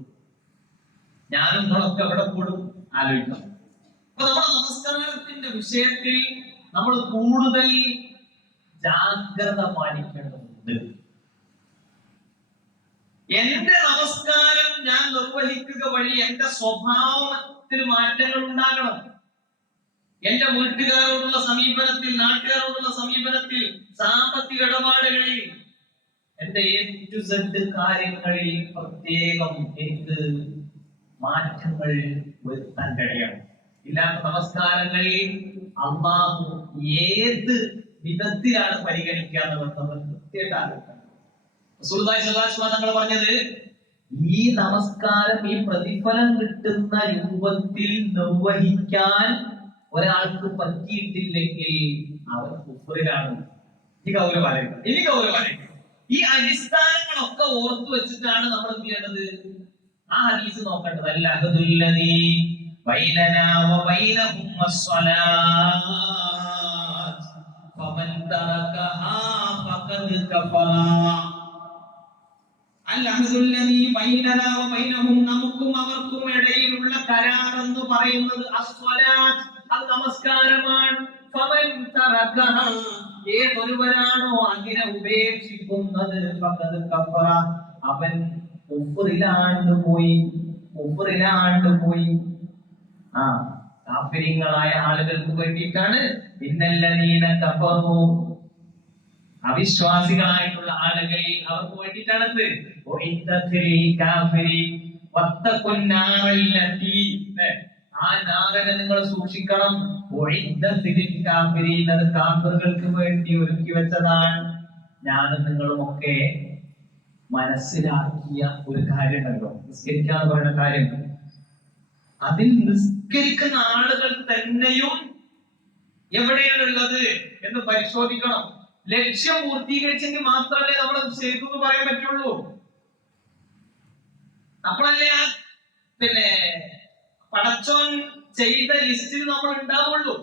ഞാനും നിങ്ങളൊക്കെ എവിടെ പെടും? ആലോചിക്കണം. അപ്പൊ നമ്മുടെ നമസ്കാരത്തിന്റെ വിഷയത്തിൽ നമ്മൾ കൂടുതൽ ജാഗ്രത പാലിക്കേണ്ടതുണ്ട്. എന്റെ നമസ്കാരം ഞാൻ നിർവഹിക്കുക വഴി എന്റെ സ്വഭാവത്തിൽ മാറ്റങ്ങൾ ഉണ്ടാകണം. എന്റെ വീട്ടുകാരോടുള്ള സമീപനത്തിൽ, നാട്ടുകാരോടുള്ള സമീപനത്തിൽ, സാമ്പത്തിക ഇടപാടുകളിൽ, എന്റെ A to Z കാര്യങ്ങളിൽ പ്രത്യേകം എനിക്ക് മാറ്റങ്ങൾ വരുത്താൻ കഴിയണം. ഇല്ലാത്ത നമസ്കാരങ്ങളിൽ അള്ളാഹു ഏത് വിധത്തിലാണ് പരിഗണിക്കുക എന്നുള്ളത് നമ്മൾ കൃത്യമായിട്ട് ആലോചിക്കണം. റസൂലുള്ളാഹി സ്വല്ലല്ലാഹു അലൈഹി വസല്ലം തങ്ങൾ പറഞ്ഞത്, ഈ നമസ്കാരം ഈ പ്രതിഫലം കിട്ടുന്ന രൂപത്തിൽ നിർവഹിക്കാൻ ഒരാൾക്ക് പറ്റിയിട്ടില്ലെങ്കിൽ അവൻ കുഫറിലാണ്. ഇനി ഗൗരവമാണ്. ഈ അടിസ്ഥാനങ്ങളൊക്കെ ഓർത്തു വെച്ചിട്ടാണ് നമ്മൾ എന്ത് ചെയ്യേണ്ടത്? ആ ഹദീസ് നോക്കേണ്ടത്. അൽഅഹദുല്ലദീ ബൈനനാ വബൈനഹും അസ്സലാത്ത് ഫമൻ തറകഹാ ഫഖദ് കഫറ. അൽഅഹദുല്ലദീ ബൈനനാ വബൈനഹും, നമുക്കും അവർക്കും ഇടയിലുള്ള കരാർ എന്ന് പറയുന്നത് അസ്സലാത്ത്, അത് നമസ്കാരമാണ്. ഫമൻ തറകഹാ, ഏതൊരുവനാണോ അതിനെ ഉപേക്ഷിക്കുന്നത് ഫഖദ് കഫറ, അവൻ കുഫറിലാണ്ട് പോയി. കാഫിരിങ്ങളായ ആളുകൾക്ക് വേണ്ടിയിട്ടാണ് ഇന്നല്ലദീന കഫറു, അവിശ്വാസികളായിട്ടുള്ള ആളുകൾ, അവർക്ക് വേണ്ടിയിട്ടാണത്. ആ നാരനെ നിങ്ങൾ സൂക്ഷിക്കണം. അത് കാഫിറുകൾക്ക് വേണ്ടി ഒരുക്കി വെച്ചതാണ്. ഞാനും നിങ്ങളും ഒക്കെ മനസ്സിലാക്കിയ ഒരു കാര്യമുണ്ടല്ലോ, നിസ്കരിക്കാന്ന് പറയുന്ന കാര്യം. അതിൽ നിസ്കരിക്കുന്ന ആളുകൾ തന്നെയും എവിടെയാണുള്ളത് എന്ന് പരിശോധിക്കണം. ലക്ഷ്യം പൂർത്തീകരിച്ചെങ്കിൽ മാത്രമല്ലേ നമ്മൾ ശരിക്കും പറയാൻ പറ്റുള്ളൂ. അപ്പോഴല്ലേ പടച്ചോൻ ചെയ്ത ലിസ്റ്റിൽ നമ്മൾ ഉണ്ടാവുള്ളൂ.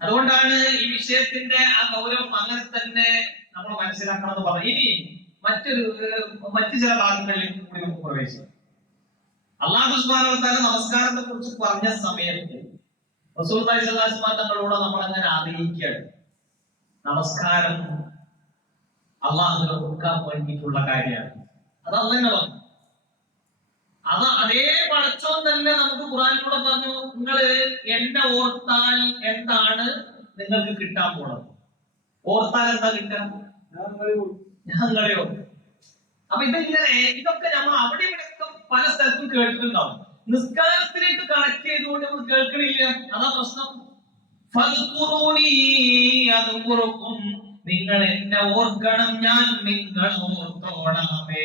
അതുകൊണ്ടാണ് ഈ വിഷയത്തിന്റെ ആ ഗൗരവം അങ്ങനെ തന്നെ നമ്മൾ മനസ്സിലാക്കണം എന്ന് പറഞ്ഞു. ഇനി മറ്റു ചില ഭാഗങ്ങളിൽ കൂടി നമുക്ക് പ്രവേശിക്കാം. അല്ലാഹു സുബ്ഹാനഹു വ തആല നമസ്കാരത്തെ കുറിച്ച് പറഞ്ഞ സമയത്ത് റസൂലുള്ളാഹി സ്വല്ലല്ലാഹു അലൈഹി വസല്ലം തങ്ങളോട് നമ്മൾ അങ്ങനെ അറിയിക്കുകയാണ്, നമസ്കാരം അള്ളാഹുവിനെ കൊടുക്കാൻ വേണ്ടിയിട്ടുള്ള കാര്യമാണ്. അത് അള്ളാഹ് പറഞ്ഞു. അത് അതേ പടച്ചോൻ തന്നെ നമുക്ക് ഖുർആനിലൂടെ പറഞ്ഞു, നിങ്ങൾ എന്നെ ഓർത്താൽ എന്താണ് നിങ്ങൾക്ക് കിട്ടാൻ പോണത്? ഓർത്താൽ എന്താ കിട്ടാൻ? ഞങ്ങളെയോ. അപ്പൊ ഇതൊക്കെ നമ്മൾ അവിടെ ഇവിടെയൊക്കെ പല സ്ഥലത്തും കേട്ടിട്ടുണ്ടാവും. നിസ്കാരത്തിലേക്ക് കണക്ട് ചെയ്തുകൊണ്ട് നമ്മൾ കേൾക്കണില്ല. അതാ പ്രശ്നം. നിങ്ങൾ എന്നെ ഓർക്കണം, ഞാൻ നിങ്ങളെ ഓർത്തോളാമേ.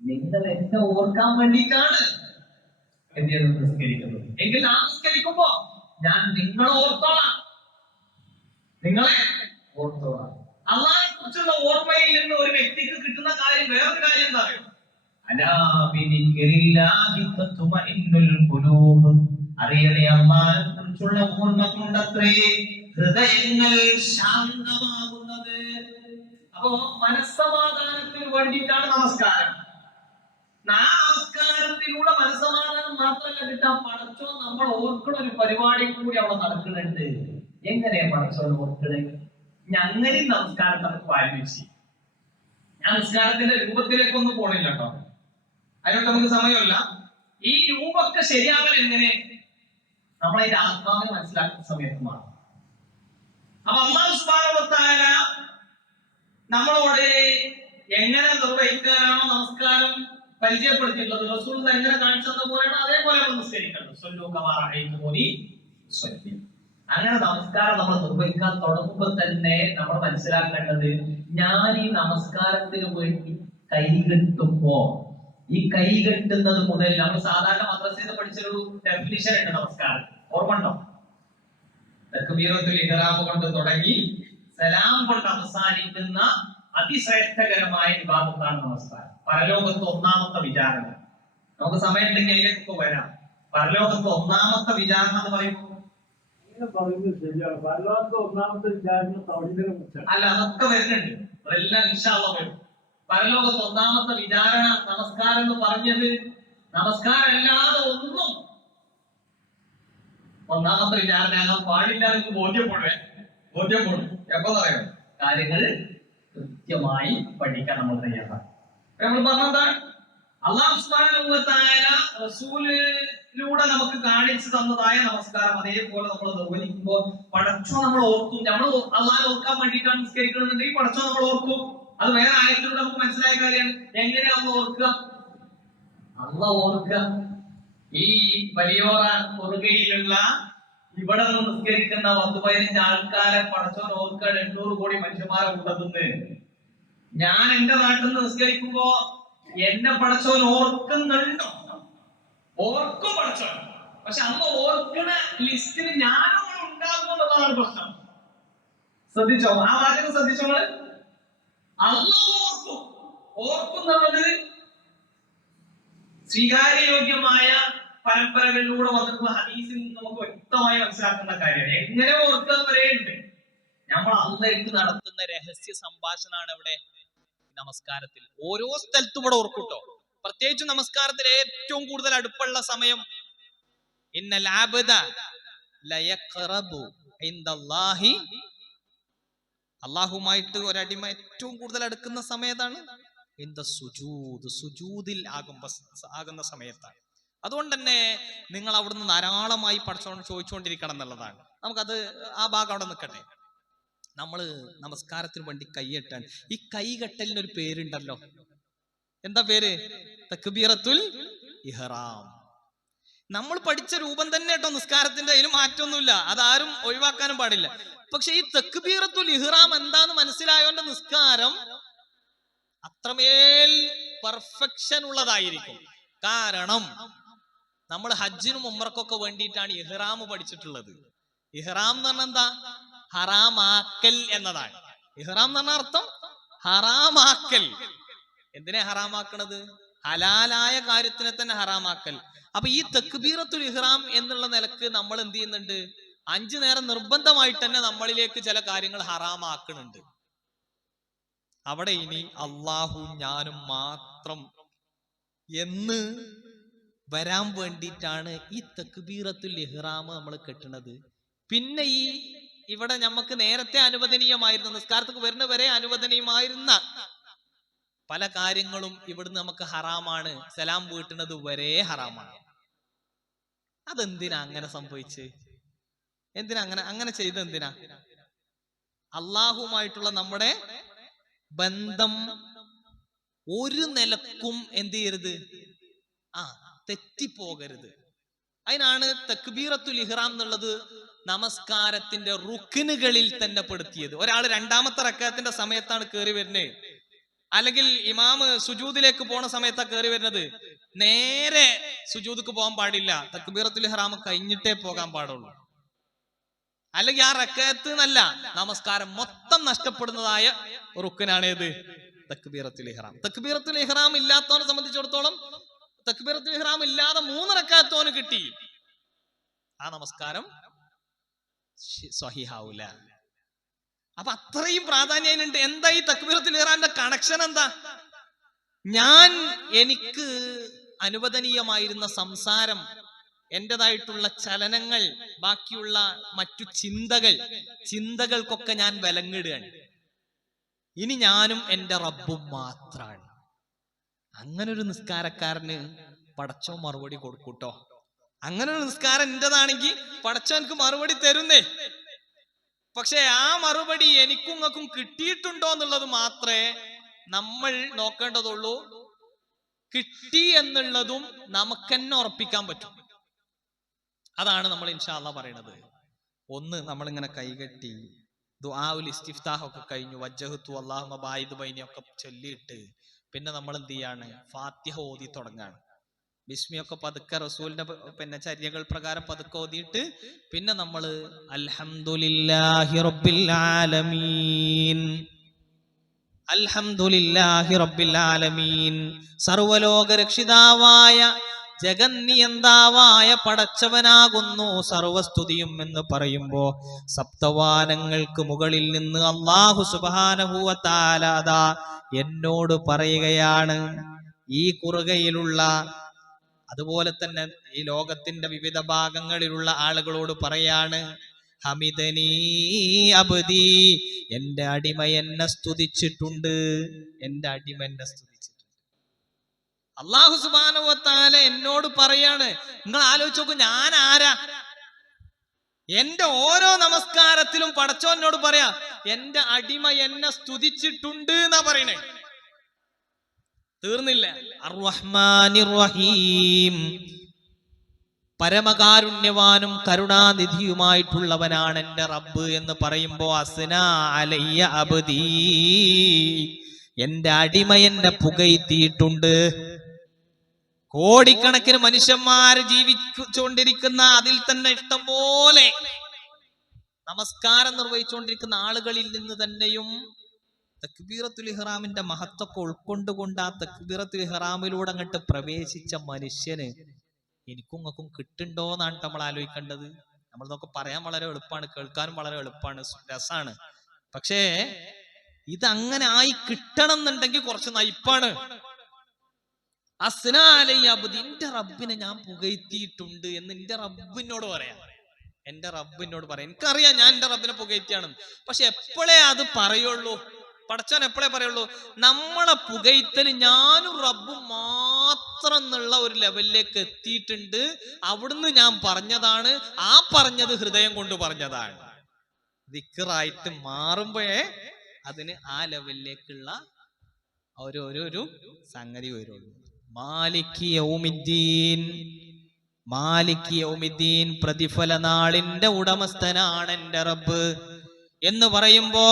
നിങ്ങൾ എന്നെ ഓർക്കാൻ വേണ്ടിയിട്ടാണ് എന്ത് നിസ്കരിക്കുന്നത് എങ്കിൽ ആ നിസ്കരിക്കുമ്പോ ഞാൻ നിങ്ങളെ ഓർത്തോളാം. അള്ളാഹിനെ കുറിച്ചുള്ള ഓർമ്മയിൽ നിന്ന് ഒരു വ്യക്തിക്ക് കിട്ടുന്ന കാര്യം, വേറൊരു കാര്യം എന്താ പറയുക? അറിയണേ, അള്ളാഹിനെ കുറിച്ചുള്ള ഓർമ്മ കൊണ്ടത്രേ ഹൃദയങ്ങൾ ശാന്തമാകുന്നത്. അപ്പോ മനസ്സമാധാനത്തിന് വേണ്ടിയിട്ടാണ് നമസ്കാരം. ആ നമസ്കാരത്തിലൂടെ മനസ്സമാധാനം മാത്രമല്ല കിട്ടാൻ, പടച്ചോ നമ്മൾ ഓർക്കണ ഒരു പരിപാടി കൂടി അവിടെ നടക്കുന്നുണ്ട്. എങ്ങനെയാ പടച്ചോ ഓർക്കണേ? അങ്ങനെ നമസ്കാരത്തെ പാലിച്ച്, ഞാൻ നമസ്കാരത്തിന്റെ രൂപത്തിലേക്കൊന്നും പോണില്ല കേട്ടോ, അതിനോട്ട് നമുക്ക് സമയമല്ല. ഈ രൂപമൊക്കെ ശരിയാവൽ എങ്ങനെ? നമ്മളതിന്റെ ആത്മാവിനെ മനസ്സിലാക്കുന്ന സമയത്ത് മാത്രം. അപ്പൊ അല്ലാഹു സുബ്ഹാനഹു വ തആല നമ്മളോട് എങ്ങനെ നിർവഹിക്കാനാണോ നമസ്കാരം പരിചയപ്പെടുത്തിയിട്ടുള്ളത്, റസൂൽ എങ്ങനെ കാണിച്ചത് പോലെയാണ് അതേപോലെ നമ്മൾ നിസ്കരിക്കേണ്ടത്. സ്വല്ലൂ കമാ റഅയ്തുമൂനി ഉസല്ലി. അങ്ങനെ നമസ്കാരം നമ്മൾ നിർവഹിക്കാൻ തുടങ്ങുമ്പോൾ തന്നെ നമ്മൾ മനസ്സിലാക്കേണ്ടത്, ഞാൻ ഈ നമസ്കാരത്തിന് വേണ്ടി കൈകെട്ടുമ്പോ, ഈ കൈകെട്ടുന്നത് മുതൽ നമ്മൾ സാധാരണ മദ്രസയിൽ പഠിച്ചൊരു ഡെഫിനിഷൻ ഉണ്ട് നമസ്കാരം, ഓർമ്മ ഉണ്ടോ? തക്ബീറത്തുൽ ഇഹ്റാം കൊണ്ട് തുടങ്ങി സലാം കൊണ്ട് അവസാനിക്കുന്ന അതിശ്രേഷ്ഠകരമായ ഇബാദത്താണ് നമസ്കാരം. പരലോകത്ത് ഒന്നാമത്തെ വിചാരണ. നമുക്ക് സമയം ഉണ്ടെങ്കിൽ അതിലേക്കൊക്കെ വരാം. പരലോകത്ത് ഒന്നാമത്തെ വിചാരണ എന്ന് പറയുമ്പോൾ അല്ല, അതൊക്കെ വരുന്നുണ്ട്, അതെല്ലാം ഇൻഷാ അല്ലാഹ് വരും. പരലോകത്ത് ഒന്നാമത്തെ വിചാരണ നമസ്കാരം എന്ന് പറഞ്ഞത്, നമസ്കാരം അല്ലാതെ ഒന്നും ഒന്നാമത്തെ വിചാരണയാകാൻ പാടില്ല എന്ന് ബോധ്യപ്പെടും. എപ്പോ പറയാം? കാര്യങ്ങൾ കൃത്യമായി പഠിക്കാൻ നമ്മൾ തയ്യാറാണ്. നമ്മൾ പറഞ്ഞെന്താണ്? അല്ലാഹു സുബ്ഹാനഹു വ തആല റസൂലിലൂടെ നമുക്ക് കാണിച്ചു തന്നതായ നമസ്കാരം അതേപോലെ നമ്മൾ നിർവഹിക്കുമ്പോൾ പടച്ചോ നമ്മൾ ഓർക്കും. നമ്മൾ അല്ലാഹനെ ഓർക്കാൻ വേണ്ടിയിട്ടാണ് നിസ്കരിക്കണമെന്നുണ്ടെങ്കിൽ പടച്ചോ നമ്മൾ ഓർക്കും. അത് വേറെ ആയതിലൂടെ നമുക്ക് മനസ്സിലായ കാര്യമാണ്. എങ്ങനെയാ അല്ലാഹ് ഓർക്കുക? അല്ലാഹ് ഓർക്കുക ഈ വലിയോറ കുറുകയിലുള്ള ഇവിടെ നിന്ന് നിസ്കരിക്കുന്ന 10-15 ആൾക്കാരെ പടച്ചോൻ ഓർക്കാൻ 800 കോടി മനുഷ്യന്മാരെ കൂട്ടത്തുനിന്ന്. ഞാൻ എന്റെ നാട്ടിൽ നിന്ന് നിസ്കരിക്കുമ്പോ എന്നെ പടച്ചോൻ ഓർക്കുന്നുണ്ടോ? ഓർക്കും പടച്ചോൻ. പക്ഷെ അന്ന് ഓർക്കണ ലിസ്റ്റിൽ ഞാനും ഉണ്ടാകുമെന്നുള്ളതാണ് പ്രശ്നം. ശ്രദ്ധിച്ചോ? ആ വാചകം ശ്രദ്ധിച്ചോ? അല്ലാഹു ഓർക്കും. ഓർക്കുന്നുള്ളത് സ്വീകാര്യയോഗ്യമായ പരമ്പരകളിലൂടെ വന്നിട്ടുള്ള ഹദീസിൽ നിന്ന് നമുക്ക് വ്യക്തമായി മനസ്സിലാക്കുന്ന കാര്യമാണ്. എങ്ങനെ ഓർക്കുക വരെയുണ്ട്. നമ്മൾ അള്ളാഹുവിലേക്ക് നടത്തുന്ന രഹസ്യ സംഭാഷണമാണ് ഇവിടെ നമസ്കാരത്തിൽ. ഓരോ സ്ഥലത്തും ഇവിടെ ഓർക്കൂട്ടോ. പ്രത്യേകിച്ച് നമസ്കാരത്തിൽ ഏറ്റവും കൂടുതൽ അടുപ്പുള്ള സമയം ഇന്നൽ അബ്ദ ലയഖറബു ഇൻദല്ലാഹി, അല്ലാഹുമായിട്ട് ഒരടിമ ഏറ്റവും കൂടുതൽ അടുക്കുന്ന സമയത്താണ് ഇൻദ സുജൂദ്, സുജൂദിൽ ആകുന്ന സമയത്താണ്. അതുകൊണ്ട് തന്നെ നിങ്ങൾ അവിടുന്ന് ധാരാളമായി പഠിച്ചോണ്ട് ചോദിച്ചുകൊണ്ടിരിക്കണം എന്നുള്ളതാണ്. നമുക്കത് ആ ഭാഗം അവിടെ നിൽക്കട്ടെ. നമ്മള് നമസ്കാരത്തിന് വേണ്ടി കൈകെട്ടാൻ, ഈ കൈകെട്ടലിനൊരു പേരുണ്ടല്ലോ. എന്താ പേര്? തക്ബീറത്തുൽ ഇഹ്റാം. നമ്മൾ പഠിച്ച രൂപം തന്നെ കേട്ടോ നിസ്കാരത്തിന്റെ, അതിന് മാറ്റമൊന്നുമില്ല, അതാരും ഒഴിവാക്കാനും പാടില്ല. പക്ഷെ ഈ തക്ബീറത്തുൽ ഇഹ്റാം എന്താന്ന് മനസ്സിലായോന്റെ നിസ്കാരം അത്രമേൽ പെർഫെക്ഷൻ ഉള്ളതായിരിക്കും. കാരണം നമ്മൾ ഹജ്ജിനും ഉംറക്കൊക്കെ വേണ്ടിയിട്ടാണ് ഇഹ്റാം പഠിച്ചിട്ടുള്ളത്. ഇഹ്റാം എന്ന് പറഞ്ഞാൽ എന്താ? ഹറാമാക്കൽ എന്നതാണ്. ഇഹ്റാം എന്ന് പറഞ്ഞ അർത്ഥം ഹറാമാക്കൽ. എന്തിനെ ഹറാമാക്കണത്? ഹലാലായ കാര്യത്തിനെ തന്നെ ഹറാമാക്കൽ. അപ്പൊ ഈ തക്ബീറത്തുൽ ഇഹ്റാം എന്നുള്ള നിലക്ക് നമ്മൾ എന്ത് ചെയ്യുന്നുണ്ട്? 5 നേരം നിർബന്ധമായിട്ട് തന്നെ നമ്മളിലേക്ക് ചില കാര്യങ്ങൾ ഹറാമാക്കുന്നുണ്ട്. അവിടെ ഇനി അള്ളാഹു ഞാനും മാത്രം എന്ന് വരാൻ വേണ്ടിയിട്ടാണ് ഈ തക്ബീറത്തുൽ ഇഹ്റാം നമ്മൾ കെട്ടുന്നത്. പിന്നെ ഈ ഇവിടെ നമുക്ക് നേരത്തെ അനുവദനീയമായിരുന്ന, നിസ്കാരത്തേക്ക് വരുന്നവരെ അനുവദനീയമായിരുന്ന പല കാര്യങ്ങളും ഇവിടുന്ന് നമുക്ക് ഹറാമാണ്. സലാം വീട്ടുന്നത് വരെ ഹറാമാണ്. അതെന്തിനാ അങ്ങനെ സംഭവിച്ച്? എന്തിനാ അങ്ങനെ ചെയ്ത്? എന്തിനാ? അള്ളാഹുമായിട്ടുള്ള നമ്മുടെ ബന്ധം ഒരു നിലക്കും എന്ത് ചെയ്യരുത്? തെറ്റിപ്പോകരുത്. അതിനാണ് തക്ബീറത്തുൽ ഇഹ്റാം എന്നുള്ളത് നമസ്കാരത്തിന്റെ റുക്നുകളിൽ തന്നെ പെടുത്തിയത്. ഒരാൾ 2ാമത്തെ റക്അത്തിന്റെ സമയത്താണ് കയറി വരുന്നത്, അല്ലെങ്കിൽ ഇമാമ് സുജൂദിലേക്ക് പോണ സമയത്താണ് കയറി വരുന്നത്, നേരെ സുജൂദിക്ക് പോകാൻ പാടില്ല. തക്ബീറത്തുൽ ഇഹ്റാം കഴിഞ്ഞിട്ടേ പോകാൻ പാടുള്ളൂ. അല്ലെങ്കിൽ ആ റക്അത്ത് എന്നല്ല, നമസ്കാരം മൊത്തം നഷ്ടപ്പെടുന്നതായ റുക്നാണ് ഏത്? തക്ബീറത്തുൽ ഇഹ്റാം. തക്ബീറത്തുൽ ഇഹ്റാം ഇല്ലാത്തവനെ സംബന്ധിച്ചിടത്തോളം, തക്ബീറത്തുൽ ഇഹ്റാം ഇല്ലാതെ 3 റക്അത്തോന് കിട്ടി, ആ നമസ്കാരം സ്വഹീഹാവൂല. അപ്പൊ അത്രയും പ്രാധാന്യമുണ്ട്. എന്താ ഈ തക്ബീറത്തുൽ ഇഹ്റാമിന്റെ കണക്ഷൻ എന്താ? എനിക്ക് അനുവദനീയമായിരുന്ന സംസാരം, എന്റേതായിട്ടുള്ള ചലനങ്ങൾ, ബാക്കിയുള്ള മറ്റു ചിന്തകൾക്കൊക്കെ ഞാൻ വിലങ്ങിടുകയാണ്. ഇനി ഞാനും എന്റെ റബ്ബും മാത്രാണ്. അങ്ങനൊരു നിസ്കാരക്കാരന് പടച്ചോ മറുപടി കൊടുക്കൂട്ടോ. അങ്ങനെ ഒരു നിസ്കാരം എന്റേതാണെങ്കിൽ പടച്ചോ എനിക്ക് മറുപടി തരുന്നേ. പക്ഷെ ആ മറുപടി എനിക്കും നിങ്ങൾക്കും കിട്ടിയിട്ടുണ്ടോ എന്നുള്ളത് മാത്രമേ നമ്മൾ നോക്കേണ്ടതുള്ളൂ. കിട്ടി എന്നുള്ളതും നമുക്കെന്നെ ഉറപ്പിക്കാൻ പറ്റും. അതാണ് നമ്മൾ ഇൻഷാ അല്ലാഹ് പറയണത്. ഒന്ന്, നമ്മളിങ്ങനെ കൈകെട്ടി ദുആഉൽ ഇസ്തിഫ്താഹ് ഒക്കെ കഴിഞ്ഞു, വജ്ജഹ്തു അല്ലാഹുമ്മ ബായിദ് ബൈനി ഒക്കെ ചൊല്ലിയിട്ട് പിന്നെ നമ്മൾ എന്ത് ചെയ്യാണ്? ഫാത്തിഹ ഓതി തുടങ്ങാണ്. ബിസ്മിയൊക്കെ പതുക്കെ റസൂലിന്റെ ചര്യകൾ പ്രകാരം പതുക്കെ ഓതിയിട്ട് പിന്നെ നമ്മൾ അൽഹംദുലില്ലാഹി റബ്ബിൽ ആലമീൻ, അൽഹംദുലില്ലാഹി റബ്ബിൽ ആലമീൻ, സർവലോക രക്ഷിതാവായ ജഗന്നിയന്താവായ പടച്ചവനാകുന്നു സർവസ്തുതിയും എന്ന് പറയുമ്പോ സപ്തവാനങ്ങൾക്ക് മുകളിൽ നിന്ന് അല്ലാഹു സുബ്ഹാനഹു വ തആല അതാ എന്നോട് പറയുകയാണ്, ഈ കുറുകയിലുള്ള, അതുപോലെ തന്നെ ഈ ലോകത്തിന്റെ വിവിധ ഭാഗങ്ങളിലുള്ള ആളുകളോട് പറയാണ്, ഹമിദനീ അബ്ദി, എന്റെ അടിമ എന്നെ സ്തുതിച്ചിട്ടുണ്ട്, എന്റെ അടിമ എന്നെ സ്തുതിച്ചിട്ടുണ്ട്. അല്ലാഹു സുബ്ഹാനഹു വ തആല എന്നോട് പറയാണ്, നിങ്ങൾ ആലോചിച്ച് നോക്കൂ, ഞാൻ ആരാ? എന്റെ ഓരോ നമസ്കാരത്തിലും പടച്ചോനോട് പറയാ, എന്റെ അടിമ എന്നെ സ്തുതിച്ചിട്ടുണ്ട് എന്നാ പറയണേ. തീർന്നില്ല. അർ-റഹ്മാനിർ റഹീം, പരമകാരുണ്യവാനും കരുണാനിധിയുമായിട്ടുള്ളവനാണ് എന്റെ റബ്ബ് എന്ന് പറയുമ്പോ അസ്നാ അലയ്യ അബ്ദീ, എന്റെ അടിമ എന്നെ പുകഴ്ത്തിയിട്ടുണ്ട്. കോടിക്കണക്കിന് മനുഷ്യന്മാര് ജീവിച്ചുകൊണ്ടിരിക്കുന്ന അതിൽ തന്നെ ഇഷ്ടം പോലെ നമസ്കാരം നിർവഹിച്ചുകൊണ്ടിരിക്കുന്ന ആളുകളിൽ നിന്ന് തന്നെയും തക്ബീറത്തുൽ ഇഹ്റാമിന്റെ മഹത്വമൊക്കെ ഉൾക്കൊണ്ടുകൊണ്ട് ആ തക്ബീറത്തുൽ ഇഹ്റാമിലൂടെ അങ്ങോട്ട് പ്രവേശിച്ച മനുഷ്യന് എനിക്കും ഇങ്ങക്കും കിട്ടുണ്ടോന്നാണ് നമ്മൾ ആലോചിക്കേണ്ടത്. നമ്മളിതൊക്കെ പറയാൻ വളരെ എളുപ്പമാണ്, കേൾക്കാനും വളരെ എളുപ്പമാണ്, രസാണ്. പക്ഷേ ഇതങ്ങനെ ആയി കിട്ടണം എന്നുണ്ടെങ്കിൽ കുറച്ച് നയിപ്പാണ്. അസ്നാ അലയ്യ അബ്ദി, എന്റെ റബ്ബിനെ ഞാൻ പുകഴ്ത്തിയിട്ടുണ്ട് എന്ന് എന്റെ റബ്ബിനോട് പറയാം. എന്റെ റബ്ബിനോട് പറയാം. എനിക്കറിയാം ഞാൻ എന്റെ റബ്ബിനെ പുകഴ്ത്തിയാണ്. പക്ഷെ എപ്പോഴേ അത് പറയുള്ളൂ? പടച്ചോൻ എപ്പോഴേ പറയുള്ളൂ? നമ്മളെ പുകഴ്ത്തല് ഞാനും റബ്ബും മാത്രം എന്നുള്ള ഒരു ലെവലിലേക്ക് എത്തിയിട്ടുണ്ട്. അവിടുന്ന് ഞാൻ പറഞ്ഞതാണ്, ആ പറഞ്ഞത് ഹൃദയം കൊണ്ട് പറഞ്ഞതാണ്. ദിക്റായിട്ട് മാറുമ്പോഴേ അതിന് ആ ലെവലിലേക്കുള്ള ഒരു സംഗതി വരുള്ളൂ. മാലിക് യൗമിദ്ദീൻ, മാലിക് യൗമിദ്ദീൻ, പ്രതിഫല നാളിന്റെ ഉടമസ്ഥനാണ് എന്റെ റബ്ബ് എന്ന് പറയുമ്പോ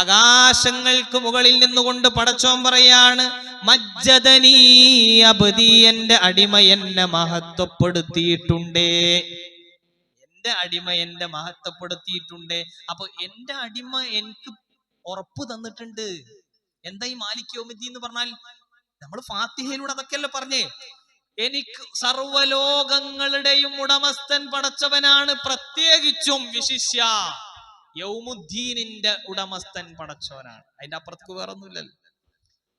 ആകാശങ്ങൾക്ക് മുകളിൽ നിന്നുകൊണ്ട് പടച്ചോൻ പറയാണ്, മജ്ജദനീ അബ്ദി, എന്റെ അടിമ എന്നെ മഹത്വപ്പെടുത്തിയിട്ടുണ്ടേ, എന്റെ അടിമ എന്നെ മഹത്വപ്പെടുത്തിയിട്ടുണ്ട്. അപ്പൊ എന്റെ അടിമ എനിക്ക് ഉറപ്പ് തന്നിട്ടുണ്ട്. എന്താ ഈ മാലിക് യൗമിദ്ദീൻ എന്ന് പറഞ്ഞാൽ? നമ്മൾ ഫാത്തിഹയിലൂടെ അതൊക്കെയല്ലേ പറഞ്ഞേ, എനിക്ക് സർവലോകങ്ങളുടെയും ഉടമസ്ഥൻ പടച്ചവനാണ്, പ്രത്യേകിച്ചും വിശിഷ്യ യൗമുദ്ദീനിന്റെ ഉടമസ്ഥൻ പടച്ചവനാണ്. അതിന്റെ അപ്പുറത്തേക്ക് വേറെ ഒന്നുമില്ലല്ലോ.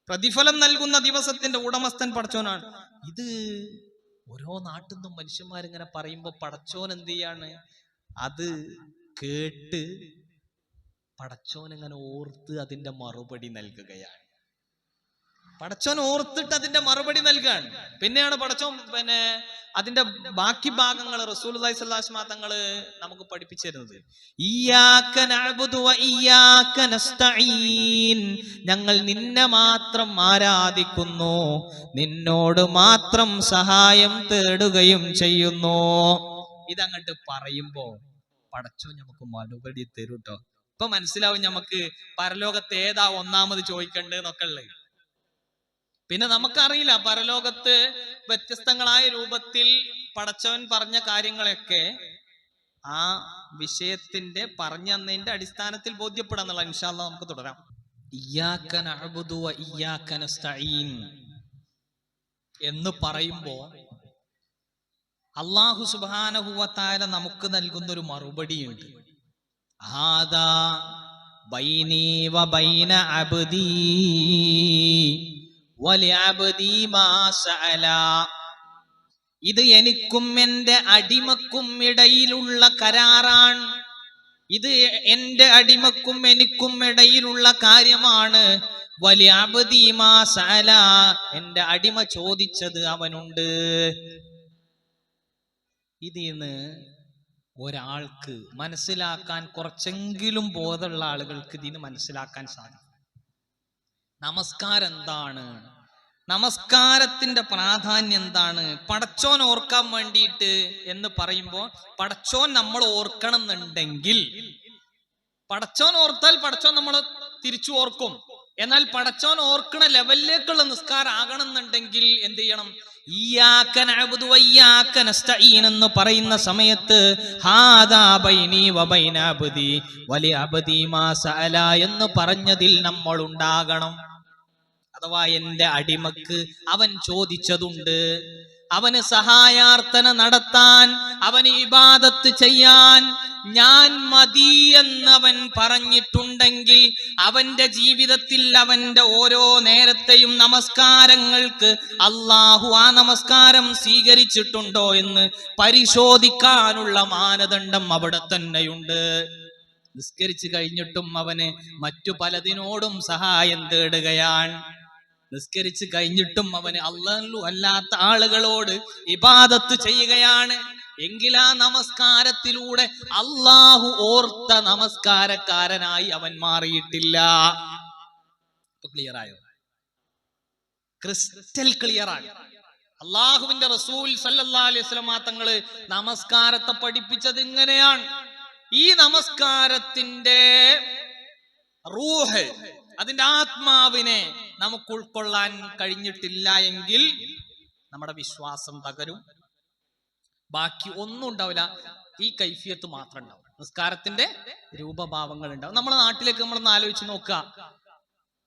പ്രതിഫലം നൽകുന്ന ദിവസത്തിന്റെ ഉടമസ്ഥൻ പടച്ചവനാണ്. ഇത് ഓരോ നാട്ടിൽ നിന്നും മനുഷ്യന്മാരിങ്ങനെ പറയുമ്പോ പടച്ചോൻ എന്ത് ചെയ്യാണ്? അത് കേട്ട് പടച്ചോൻ ഇങ്ങനെ ഓർത്ത് അതിന്റെ മറുപടി നൽകുകയാണ്. പടച്ചോൻ ഓർത്തിട്ട് അതിന്റെ മറുപടി നൽകാൻ. പിന്നെയാണ് പടച്ചോൻ അതിന്റെ ബാക്കി ഭാഗങ്ങൾ റസൂലുള്ളാഹി സ്വല്ലല്ലാഹു അലൈഹി വസല്ലം തങ്ങള് നമുക്ക് പഠിപ്പിച്ചു തരുന്നത്. ഇയ്യാക നഅ്ബുദു വ ഇയ്യാക നസ്തഈൻ, ഞങ്ങൾ നിന്നെ മാത്രം ആരാധിക്കുന്നു, നിന്നോട് മാത്രം സഹായം തേടുകയും ചെയ്യുന്നു. ഇതങ്ങോട്ട് പറയുമ്പോ പടച്ചോൻ നമുക്ക് മറുപടി തരും ട്ടോ. ഇപ്പൊ മനസ്സിലാവും നമുക്ക് പരലോകത്ത് ഏതാ ഒന്നാമത് ചോദിക്കണ്ടേ എന്നൊക്കെ ഉള്ളത്. പിന്നെ നമുക്കറിയില്ല പരലോകത്ത് വ്യത്യസ്തങ്ങളായ രൂപത്തിൽ പടച്ചവൻ പറഞ്ഞ കാര്യങ്ങളൊക്കെ ആ വിഷയത്തിന്റെ പറഞ്ഞതിന്റെ അടിസ്ഥാനത്തിൽ ബോധ്യപ്പെടാന്നുള്ള. ഇൻഷാ അല്ലാഹ് നമുക്ക് തുടരാം. ഇയ്യാക നഅ്ബുദു വ ഇയ്യാക നസ്തഈൻ എന്ന് പറയുമ്പോ അല്ലാഹു സുബ്ഹാനഹു വ തആല നമുക്ക് നൽകുന്ന ഒരു മറുപടിയുണ്ട്. ഹാദാ ബൈനി വ ബൈന അബ്ദീ വലിഅബ്ദീ മാ സഅല, ഇത് എനിക്കും എന്റെ അടിമക്കും ഇടയിലുള്ള കരാറാണ്. ഇത് എന്റെ അടിമക്കും എനിക്കും ഇടയിലുള്ള കാര്യമാണ്. വലിഅബ്ദീ മാ സഅല, എന്റെ അടിമ ചോദിച്ചത് അവനുണ്ട്. ഇതിന്ന് ഒരാൾക്ക് മനസ്സിലാക്കാൻ, കുറച്ചെങ്കിലും ബോധമുള്ള ആളുകൾക്ക് ഇതിന് മനസ്സിലാക്കാൻ സാധിക്കും. നമസ്കാരം എന്താണ്? നമസ്കാരത്തിന്റെ പ്രാധാന്യം എന്താണ്? പടച്ചോൻ ഓർക്കാൻ വേണ്ടിയിട്ട് എന്ന് പറയുമ്പോൾ പടച്ചോൻ നമ്മൾ ഓർക്കണം എന്നുണ്ടെങ്കിൽ, പടച്ചോൻ ഓർത്താൽ പടച്ചോൻ നമ്മൾ തിരിച്ചു ഓർക്കും. എന്നാൽ പടച്ചോൻ ഓർക്കണ ലെവലിലേക്കുള്ള നിസ്കാരം ആകണം എന്നുണ്ടെങ്കിൽ എന്ത് ചെയ്യണം? ഇയ്യാക നഅ്ബുദു വ ഇയ്യാക നസ്തഈൻ എന്ന് പറയുന്ന സമയത്ത് ഹാദാ ബൈനി വ ബൈന അബ്ദി വലിഅബ്ദീ മാ സഅല എന്ന് പറഞ്ഞതിൽ നമ്മൾ ഉണ്ടാകണം. അഥവാ എന്റെ അടിമക്ക് അവൻ ചോദിച്ചതുണ്ട്, അവന് സഹായാർത്ഥന നടത്താൻ, അവന് ഇബാദത്ത് ചെയ്യാൻ ഞാൻ മതി എന്നവൻ പറഞ്ഞിട്ടുണ്ടെങ്കിൽ അവന്റെ ജീവിതത്തിൽ അവന്റെ ഓരോ നേരത്തെയും നമസ്കാരങ്ങൾക്ക് അല്ലാഹു ആ നമസ്കാരം സ്വീകരിച്ചിട്ടുണ്ടോ എന്ന് പരിശോധിക്കാനുള്ള മാനദണ്ഡം അവിടെ തന്നെയുണ്ട്. നിസ്കരിച്ചു കഴിഞ്ഞിട്ടും അവന് മറ്റു പലതിനോടും സഹായം തേടുകയാണ്. നിസ്കരിച്ച് കഴിഞ്ഞിട്ടും അവന് അല്ലാഹു അല്ലാത്ത ആളുകളോട് ഇബാദത്ത് ചെയ്യുകയാണ് എങ്കിൽ ആ നമസ്കാരത്തിലൂടെ അള്ളാഹു ഓർത്ത നമസ്കാരക്കാരനായി അവൻ മാറിയിട്ടില്ല. ക്ലിയർ ആയോ? ക്രിസ്റ്റൽ ക്ലിയർ ആണ്. അള്ളാഹുവിന്റെ റസൂൽ സല്ലല്ലാഹു അലൈഹി വസല്ലം തങ്ങള് നമസ്കാരത്തെ പഠിപ്പിച്ചത് ഇങ്ങനെയാണ്. ഈ നമസ്കാരത്തിന്റെ റൂഹ്, അതിന്റെ ആത്മാവിനെ നമുക്ക് ഉൾക്കൊള്ളാൻ കഴിഞ്ഞിട്ടില്ല എങ്കിൽ നമ്മുടെ വിശ്വാസം തകരും. ബാക്കി ഒന്നും ഉണ്ടാവില്ല, ഈ കൈഫിയത്ത് മാത്രം ഉണ്ടാവും. നിസ്കാരത്തിന്റെ രൂപഭാവങ്ങൾ ഉണ്ടാവും. നമ്മുടെ നാട്ടിലേക്ക് നമ്മളൊന്ന് ആലോചിച്ച് നോക്കുക.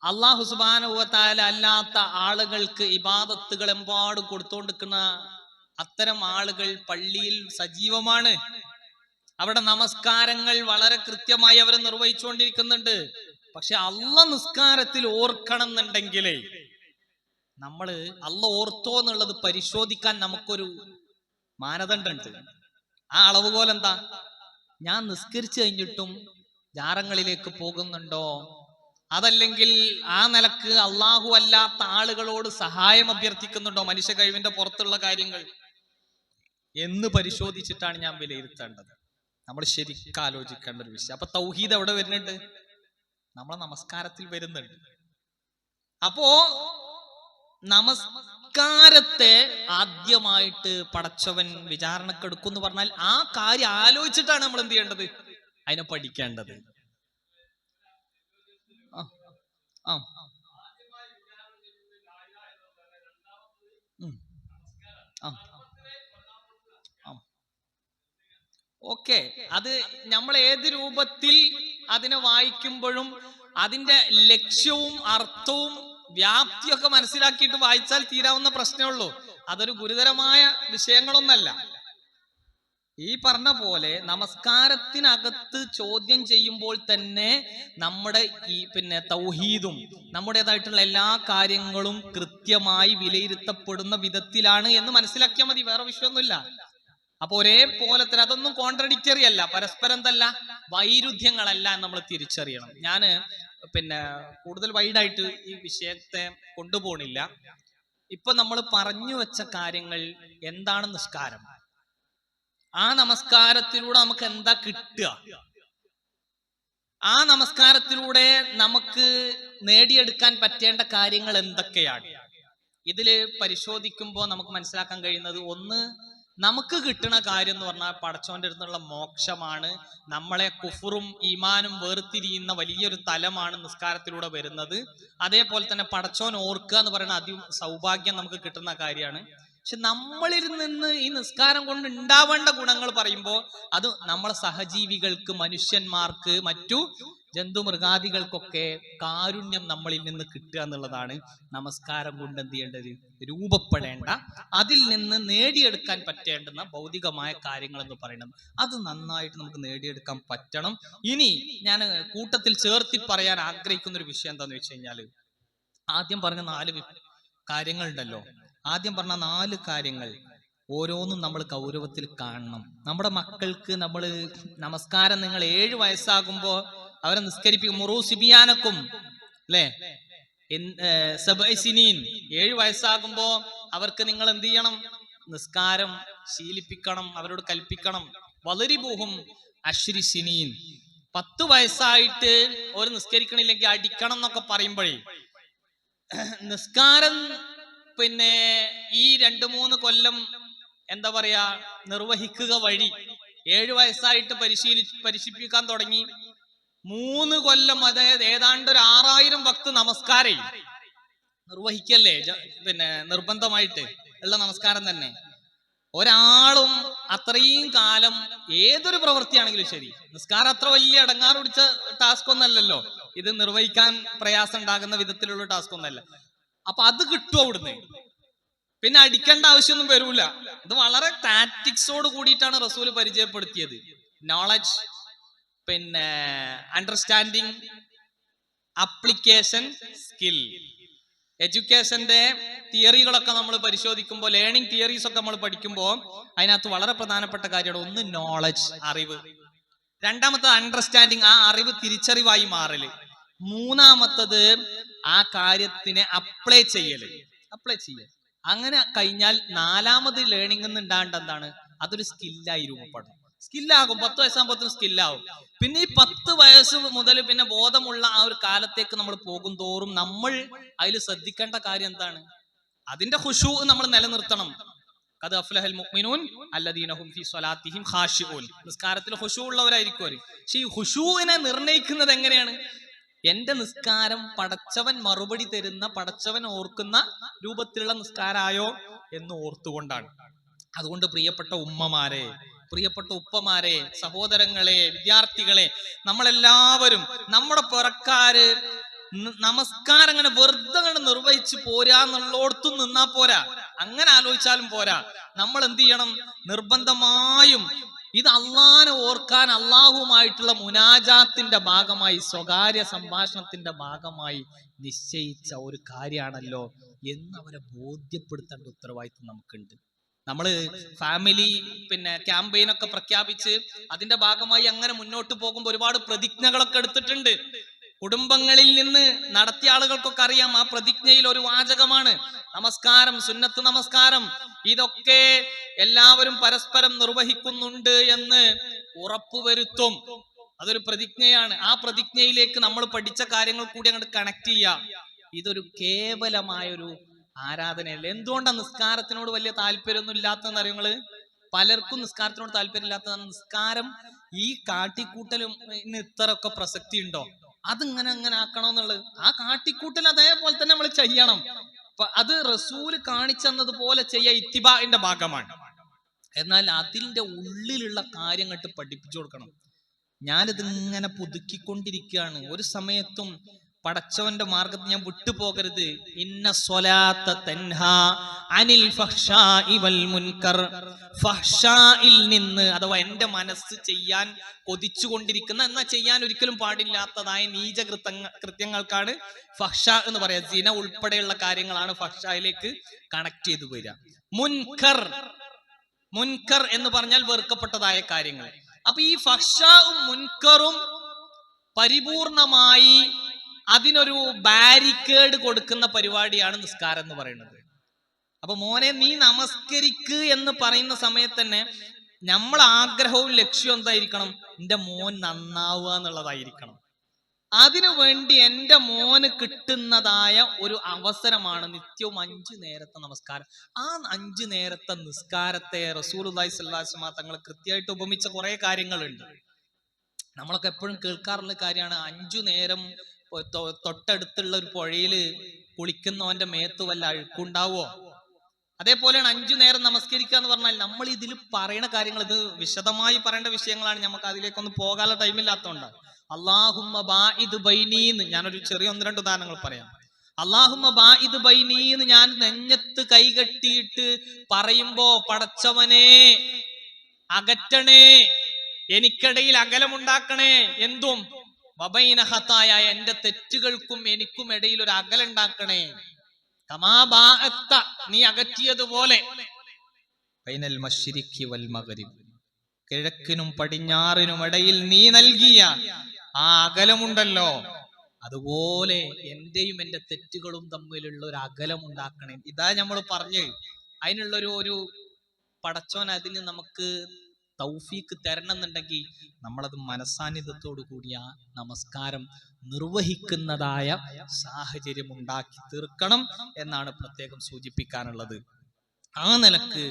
അല്ലാഹു സുബ്ഹാനഹു വ തആല അല്ലാത്ത ആളുകൾക്ക് ഇബാദത്തുകൾ എമ്പാടും കൊടുത്തുകൊണ്ടിരിക്കുന്ന അത്തരം ആളുകൾ പള്ളിയിൽ സജീവമാണ്. അവിടെ നമസ്കാരങ്ങൾ വളരെ കൃത്യമായി അവർ നിർവഹിച്ചുകൊണ്ടിരിക്കുന്നുണ്ട്. പക്ഷെ അള്ളാഹ് നിസ്കാരത്തിൽ ഓർക്കണം എന്നുണ്ടെങ്കിലേ നമ്മള് അള്ളാഹ് ഓർത്തോ എന്നുള്ളത് പരിശോധിക്കാൻ നമുക്കൊരു മാനദണ്ഡമുണ്ട്. ആ അളവുകോൽ എന്താ? ഞാൻ നിസ്കരിച്ചു കഴിഞ്ഞിട്ടും ജാറങ്ങളിലേക്ക് പോകുന്നുണ്ടോ, അതല്ലെങ്കിൽ ആ നിലക്ക് അള്ളാഹു അല്ലാത്ത ആളുകളോട് സഹായം അഭ്യർത്ഥിക്കുന്നുണ്ടോ, മനുഷ്യ കഴിവിന്റെ പുറത്തുള്ള കാര്യങ്ങൾ എന്ന് പരിശോധിച്ചിട്ടാണ് ഞാൻ വിലയിരുത്തേണ്ടത്. നമ്മൾ ശരിക്കും ആലോചിക്കേണ്ട ഒരു വിഷയം. അപ്പൊ തൗഹീദ് എവിടെ വരുന്നുണ്ട്? നമ്മളെ നമസ്കാരത്തിൽ വരുന്നുണ്ട്. അപ്പോ നമസ്കാരത്തെ ആദ്യമായിട്ട് പടച്ചവൻ വിചാരണക്കെടുക്കും എന്ന് പറഞ്ഞാൽ ആ കാര്യം ആലോചിച്ചിട്ടാണ് നമ്മൾ എന്ത് ചെയ്യേണ്ടത്? അതിനെ പഠിക്കേണ്ടത്. ഓക്കെ, അത് നമ്മൾ ഏത് രൂപത്തിൽ അതിനെ വായിക്കുമ്പോഴും അതിന്റെ ലക്ഷ്യവും അർത്ഥവും വ്യാപ്തിയൊക്കെ മനസ്സിലാക്കിയിട്ട് വായിച്ചാൽ തീരാവുന്ന പ്രശ്നമേ ഉള്ളൂ. അതൊരു ഗുരുതരമായ വിഷയങ്ങളൊന്നല്ല. ഈ പറഞ്ഞ പോലെ നമസ്കാരത്തിനകത്ത് ചോദ്യം ചെയ്യുമ്പോൾ തന്നെ നമ്മുടെ ഈ തൗഹീദും നമ്മുടേതായിട്ടുള്ള എല്ലാ കാര്യങ്ങളും കൃത്യമായി വിലയിരുത്തപ്പെടുന്ന വിധത്തിലാണ് എന്ന് മനസ്സിലാക്കിയാൽ മതി. വേറെ വിഷയമൊന്നുമില്ല. അപ്പൊ ഒരേപോലെ തന്നെ അതൊന്നും കോൺട്രഡിക്റ്ററി അല്ല, പരസ്പരം തല്ല, വൈരുദ്ധ്യങ്ങളല്ല നമ്മൾ തിരിച്ചറിയണം. ഞാന് കൂടുതൽ വൈഡായിട്ട് ഈ വിഷയത്തെ കൊണ്ടുപോകണില്ല. ഇപ്പൊ നമ്മൾ പറഞ്ഞു വെച്ച കാര്യങ്ങൾ എന്താണ് നിസ്കാരം, ആ നമസ്കാരത്തിലൂടെ നമുക്ക് എന്താ കിട്ടുക, ആ നമസ്കാരത്തിലൂടെ നമുക്ക് നേടിയെടുക്കാൻ പറ്റേണ്ട കാര്യങ്ങൾ എന്തൊക്കെയാണ്, ഇതില് പരിശോധിക്കുമ്പോൾ നമുക്ക് മനസ്സിലാക്കാൻ കഴിയുന്നത്, ഒന്ന്, നമുക്ക് കിട്ടുന്ന കാര്യം എന്ന് പറഞ്ഞാൽ പടച്ചോന്റെ അടുത്തുള്ള മോക്ഷമാണ്. നമ്മളെ കുഫറും ഈമാനും വേർതിരിയുന്ന വലിയൊരു തലമാണ് നിസ്കാരത്തിലൂടെ വരുന്നത്. അതേപോലെ തന്നെ പടച്ചോൻ ഓർക്കുക എന്ന് പറയുന്ന സൗഭാഗ്യം നമുക്ക് കിട്ടുന്ന കാര്യമാണ്. പക്ഷെ നമ്മളിൽ നിന്ന് ഈ നിസ്കാരം കൊണ്ട് ഉണ്ടാവേണ്ട ഗുണങ്ങൾ പറയുമ്പോൾ അത് നമ്മളെ സഹജീവികൾക്ക്, മനുഷ്യന്മാർക്ക്, മറ്റു ജന്തു മൃഗാദികൾക്കൊക്കെ കാരുണ്യം നമ്മളിൽ നിന്ന് കിട്ടുക എന്നുള്ളതാണ് നമസ്കാരം കൊണ്ട് എന്ത് ചെയ്യേണ്ടത്, രൂപപ്പെടേണ്ട, അതിൽ നിന്ന് നേടിയെടുക്കാൻ പറ്റേണ്ടുന്ന ഭൗതികമായ കാര്യങ്ങൾ എന്ന് പറയുന്നത്. അത് നന്നായിട്ട് നമുക്ക് നേടിയെടുക്കാൻ പറ്റണം. ഇനി ഞാൻ കൂട്ടത്തിൽ ചേർത്തി പറയാൻ ആഗ്രഹിക്കുന്ന ഒരു വിഷയം എന്താന്ന് വെച്ച് കഴിഞ്ഞാൽ, ആദ്യം പറഞ്ഞ 4 കാര്യങ്ങളുണ്ടല്ലോ, ആദ്യം പറഞ്ഞ 4 കാര്യങ്ങൾ ഓരോന്നും നമ്മൾ ഗൗരവത്തിൽ കാണണം. നമ്മുടെ മക്കൾക്ക് നമ്മൾ നമസ്കാരം, നിങ്ങൾ 7 വയസ്സാകുമ്പോ അവരെ നിസ്കരിപ്പിക്കും. മുറു സിബിയാനക്കും അല്ലെ, 7 വയസ്സാകുമ്പോ അവർക്ക് നിങ്ങൾ എന്ത് ചെയ്യണം? നിസ്കാരം ശീലിപ്പിക്കണം, അവരോട് കൽപ്പിക്കണം. വളരിബൂഹും അശ്രി സിനീൻ, 10 വയസ്സായിട്ട് ഒരു നിസ്കരിക്കണില്ലെങ്കിൽ അടിക്കണം എന്നൊക്കെ പറയുമ്പോഴേ നിസ്കാരം ഈ 2-3 കൊല്ലം എന്താ പറയാ നിർവഹിക്കുക വഴി 7 വയസ്സായിട്ട് പരിശീലിപ്പിക്കാൻ തുടങ്ങി. 3 കൊല്ലം, അതായത് ഏതാണ്ട് ഒരു 6000 വക്ത് നമസ്കാരം നിർവഹിക്കല്ലേ, നിർബന്ധമായിട്ട് ഉള്ള നമസ്കാരം തന്നെ. ഒരാളും അത്രയും കാലം ഏതൊരു പ്രവൃത്തിയാണെങ്കിലും ശരി, നിസ്കാരം അത്ര വലിയ അടങ്ങാറ് പിടിച്ച ടാസ്ക് ഒന്നല്ലല്ലോ, ഇത് നിർവഹിക്കാൻ പ്രയാസം ഉണ്ടാകുന്ന വിധത്തിലുള്ള ടാസ്ക് ഒന്നല്ല. അപ്പൊ അത് കിട്ടും അവിടുന്ന്, പിന്നെ അടിക്കേണ്ട ആവശ്യമൊന്നും വരൂല. ഇത് വളരെ ടാക്ടിക്സോട് കൂടിയിട്ടാണ് റസൂല് പരിചയപ്പെടുത്തിയത്. Knowledge, understanding, application, skill. എഡ്യൂക്കേഷന്റെ തിയറികളൊക്കെ നമ്മൾ പരിശോധിക്കുമ്പോൾ, ലേണിംഗ് തിയറീസ് ഒക്കെ നമ്മൾ പഠിക്കുമ്പോൾ അതിനകത്ത് വളരെ പ്രധാനപ്പെട്ട കാര്യമാണ്, ഒന്ന് നോളജ്, അറിവ്. രണ്ടാമത്തത് അണ്ടർസ്റ്റാൻഡിങ്, ആ അറിവ് തിരിച്ചറിവായി മാറല്. മൂന്നാമത്തത് ആ കാര്യത്തിനെ അപ്ലൈ ചെയ്യല്. അങ്ങനെ കഴിഞ്ഞാൽ നാലാമത് ലേണിംഗ് ഉണ്ടാകേണ്ട എന്താണ്? അതൊരു സ്കില്ലായി രൂപപ്പെടും. സ്കില്ലാകും. 10 വയസ്സാകുമ്പോഴത്തേനും സ്കില്ലാവും. പിന്നെ ഈ 10 വയസ്സ് മുതൽ പിന്നെ ബോധമുള്ള ആ ഒരു കാലത്തേക്ക് നമ്മൾ പോകും തോറും നമ്മൾ അതിൽ ശ്രദ്ധിക്കേണ്ട കാര്യം എന്താണ്? അതിന്റെ ഖുശൂ നമ്മൾ നിലനിർത്തണം. ഖദ് അഫ്ലഹൽ മുഅ്മിനൂൻ അല്ലദീന ഹും ഫീ സ്വലാത്തിഹിം ഖാശിഊൻ. നിസ്കാരത്തിൽ ഖുശൂ ഉള്ളവരായിരിക്കും അവർ. പക്ഷേ ഈ ഖുശൂവിനെ നിർണ്ണയിക്കുന്നത് എങ്ങനെയാണ്? എന്റെ നിസ്കാരം പടച്ചവൻ മറുപടി തരുന്ന, പടച്ചവൻ ഓർക്കുന്ന രൂപത്തിലുള്ള നിസ്കാരായോ എന്ന് ഓർത്തുകൊണ്ടാണ്. അതുകൊണ്ട് പ്രിയപ്പെട്ട ഉമ്മമാരെ, പ്രിയപ്പെട്ട ഉപ്പമാരെ, സഹോദരങ്ങളെ, വിദ്യാർത്ഥികളെ, നമ്മളെല്ലാവരും നമ്മുടെ പുറക്കാര് നമസ്കാരം അങ്ങനെ വെറുതെ അങ്ങനെ നിർവഹിച്ച് പോരാന്നുള്ളോടത്തും നിന്നാ പോരാ. അങ്ങനെ ആലോചിച്ചാലും പോരാ. നമ്മൾ എന്ത് ചെയ്യണം? നിർബന്ധമായും ഇത് അള്ളാനെ ഓർക്കാൻ, അള്ളാഹുമായിട്ടുള്ള മുനാജാത്തിന്റെ ഭാഗമായി, സ്വകാര്യ സംഭാഷണത്തിന്റെ ഭാഗമായി നിശ്ചയിച്ച ഒരു കാര്യമാണല്ലോ എന്ന് അവരെ ബോധ്യപ്പെടുത്തേണ്ട ഉത്തരവാദിത്വം നമുക്കുണ്ട്. നമ്മള് ഫാമിലി ക്യാമ്പയിനൊക്കെ പ്രഖ്യാപിച്ച് അതിന്റെ ഭാഗമായി അങ്ങനെ മുന്നോട്ട് പോകുമ്പോൾ ഒരുപാട് പ്രതിജ്ഞകളൊക്കെ എടുത്തിട്ടുണ്ട്. കുടുംബങ്ങളിൽ നിന്ന് നടത്തിയ ആളുകൾക്കൊക്കെ അറിയാം, ആ പ്രതിജ്ഞയിൽ ഒരു വാചകമാണ് നമസ്കാരം, സുന്നത്ത് നമസ്കാരം. ഇതൊക്കെ എല്ലാവരും പരസ്പരം നിർവഹിക്കുന്നുണ്ട് എന്ന് ഉറപ്പുവരുത്തും. അതൊരു പ്രതിജ്ഞയാണ്. ആ പ്രതിജ്ഞയിലേക്ക് നമ്മൾ പഠിച്ച കാര്യങ്ങൾ കൂടി അങ്ങോട്ട് കണക്ട് ചെയ്യാം. ഇതൊരു കേവലമായൊരു ആരാധനയല്ല. എന്തുകൊണ്ടാണ് നിസ്കാരത്തിനോട് വലിയ താല്പര്യമൊന്നും ഇല്ലാത്തതെന്ന് അറിയുങ്ങള്? പലർക്കും നിസ്കാരത്തിനോട് താല്പര്യമില്ലാത്തതാണ്. നിസ്കാരം ഈ കാട്ടിക്കൂട്ടലും ഇത്രയൊക്കെ പ്രസക്തി ഉണ്ടോ? അതിങ്ങനെ അങ്ങനെ ആക്കണമെന്നുള്ളത്. ആ കാട്ടിക്കൂട്ടൽ അതേപോലെ തന്നെ നമ്മൾ ചെയ്യണം. അത് റസൂല് കാണിച്ചെന്നതുപോലെ ചെയ്യാ ഇത്തിബാഇന്റെ ഭാഗമാണ്. എന്നാൽ അതിന്റെ ഉള്ളിലുള്ള കാര്യങ്ങട്ട് പഠിപ്പിച്ചു കൊടുക്കണം. ഞാനിത് ഇങ്ങനെ പുതുക്കിക്കൊണ്ടിരിക്കുകയാണ്. ഒരു സമയത്തും പടച്ചവന്റെ മാർഗത്തിൽ ഞാൻ വിട്ടുപോകരുത്. ഇന്ന സ്വലാത്ത തൻഹാ അനിൽ ഫഹ്ശാഇ വൽ മുൻകർ. ഫഹ്ശാഇൽ നിന്ന്, അഥവാ എന്റെ മനസ്സ് ചെയ്യാൻ കൊതിച്ചുകൊണ്ടിരിക്കുന്ന, എന്നാൽ ചെയ്യാൻ ഒരിക്കലും പാടില്ലാത്തതായ നീച കൃത്യങ്ങൾക്കാണ് ഫഹ്ഷ എന്ന് പറയാ. സിന ഉൾപ്പെടെയുള്ള കാര്യങ്ങളാണ് ഫഹ്ഷയിലേക്ക് കണക്ട് ചെയ്തു വരിക. മുൻകർ എന്ന് പറഞ്ഞാൽ വെറുക്കപ്പെട്ടതായ കാര്യങ്ങൾ. അപ്പൊ ഈ ഫഹ്ഷും മുൻകറും പരിപൂർണമായി അതിനൊരു ബാരിക്കേഡ് കൊടുക്കുന്ന പരിപാടിയാണ് നിസ്കാരം എന്ന് പറയുന്നത്. അപ്പൊ മോനെ നീ നമസ്കരിക്ക് എന്ന് പറയുന്ന സമയത്ത് തന്നെ നമ്മളെ ആഗ്രഹവും ലക്ഷ്യവും എന്തായിരിക്കണം? എന്റെ മോൻ നന്നാവുക എന്നുള്ളതായിരിക്കണം. അതിനു വേണ്ടി എന്റെ മോന് കിട്ടുന്നതായ ഒരു അവസരമാണ് നിത്യവും 5 നേരത്തെ നമസ്കാരം. ആ 5 നേരത്തെ നിസ്കാരത്തെ റസൂലുള്ളാഹി സ്വല്ലല്ലാഹു അലൈഹി വസല്ലം തങ്ങൾ കൃത്യമായിട്ട് ഉപമിച്ച കുറെ കാര്യങ്ങളുണ്ട്. നമ്മളൊക്കെ എപ്പോഴും കേൾക്കാറുള്ള കാര്യമാണ്, 5 നേരം തൊട്ടടുത്തുള്ള ഒരു പുഴയില് കുളിക്കുന്നവന്റെ മേത്ത് വല്ല അഴുക്കുണ്ടാവോ? അതേപോലെയാണ് 5 നേരം നമസ്കരിക്കുക എന്ന് പറഞ്ഞാൽ നമ്മൾ ഇതിൽ പറയുന്ന കാര്യങ്ങൾ, ഇത് വിശദമായി പറയേണ്ട വിഷയങ്ങളാണ്. നമുക്ക് അതിലേക്കൊന്നും പോകാനുള്ള ടൈമില്ലാത്തതുകൊണ്ടാണ്. അല്ലാഹുമ്മ ബാഇദ് ബൈനീന്ന്, ഞാനൊരു ചെറിയ 1-2 ഉദാഹരണങ്ങൾ പറയാം. അല്ലാഹുമ്മ ബാഇദ് ബൈനീന്ന് ഞാൻ നെഞ്ഞത്ത് കൈകെട്ടിയിട്ട് പറയുമ്പോ, പടച്ചവനെ അകറ്റണേ, എനിക്കിടയിൽ അകലമുണ്ടാക്കണേ. എന്തും വബൈന ഖതായ, എന്റെ തെറ്റുകൾക്കും എനിക്കും ഇടയിൽ ഒരു അകലുണ്ടാക്കണേ. കമാ ബാഅത്ത, നീ അകറ്റിയതുപോലെ. ബൈനൽ മശ്രിഖി വൽ മഗ്രിബ്, കിഴക്കിനും പടിഞ്ഞാറിനും ഇടയിൽ നീ നൽകിയ ആ അകലമുണ്ടല്ലോ, അതുപോലെ എന്റെയും എന്റെ തെറ്റുകളും തമ്മിലുള്ള ഒരു അകലമുണ്ടാക്കണേ. ഇതാ നമ്മൾ പറഞ്ഞു. അതിനുള്ളൊരു പടച്ചോൻ അതിന് നമുക്ക് തൗഫീക്ക് തരണം എന്നുണ്ടെങ്കിൽ നമ്മളത് മനസാന്നിധ്യത്തോടു കൂടി ആ നമസ്കാരം നിർവഹിക്കുന്നതായ സാഹചര്യം ഉണ്ടാക്കി തീർക്കണം എന്നാണ് പ്രത്യേകം സൂചിപ്പിക്കാനുള്ളത്. ആ നിലക്ക്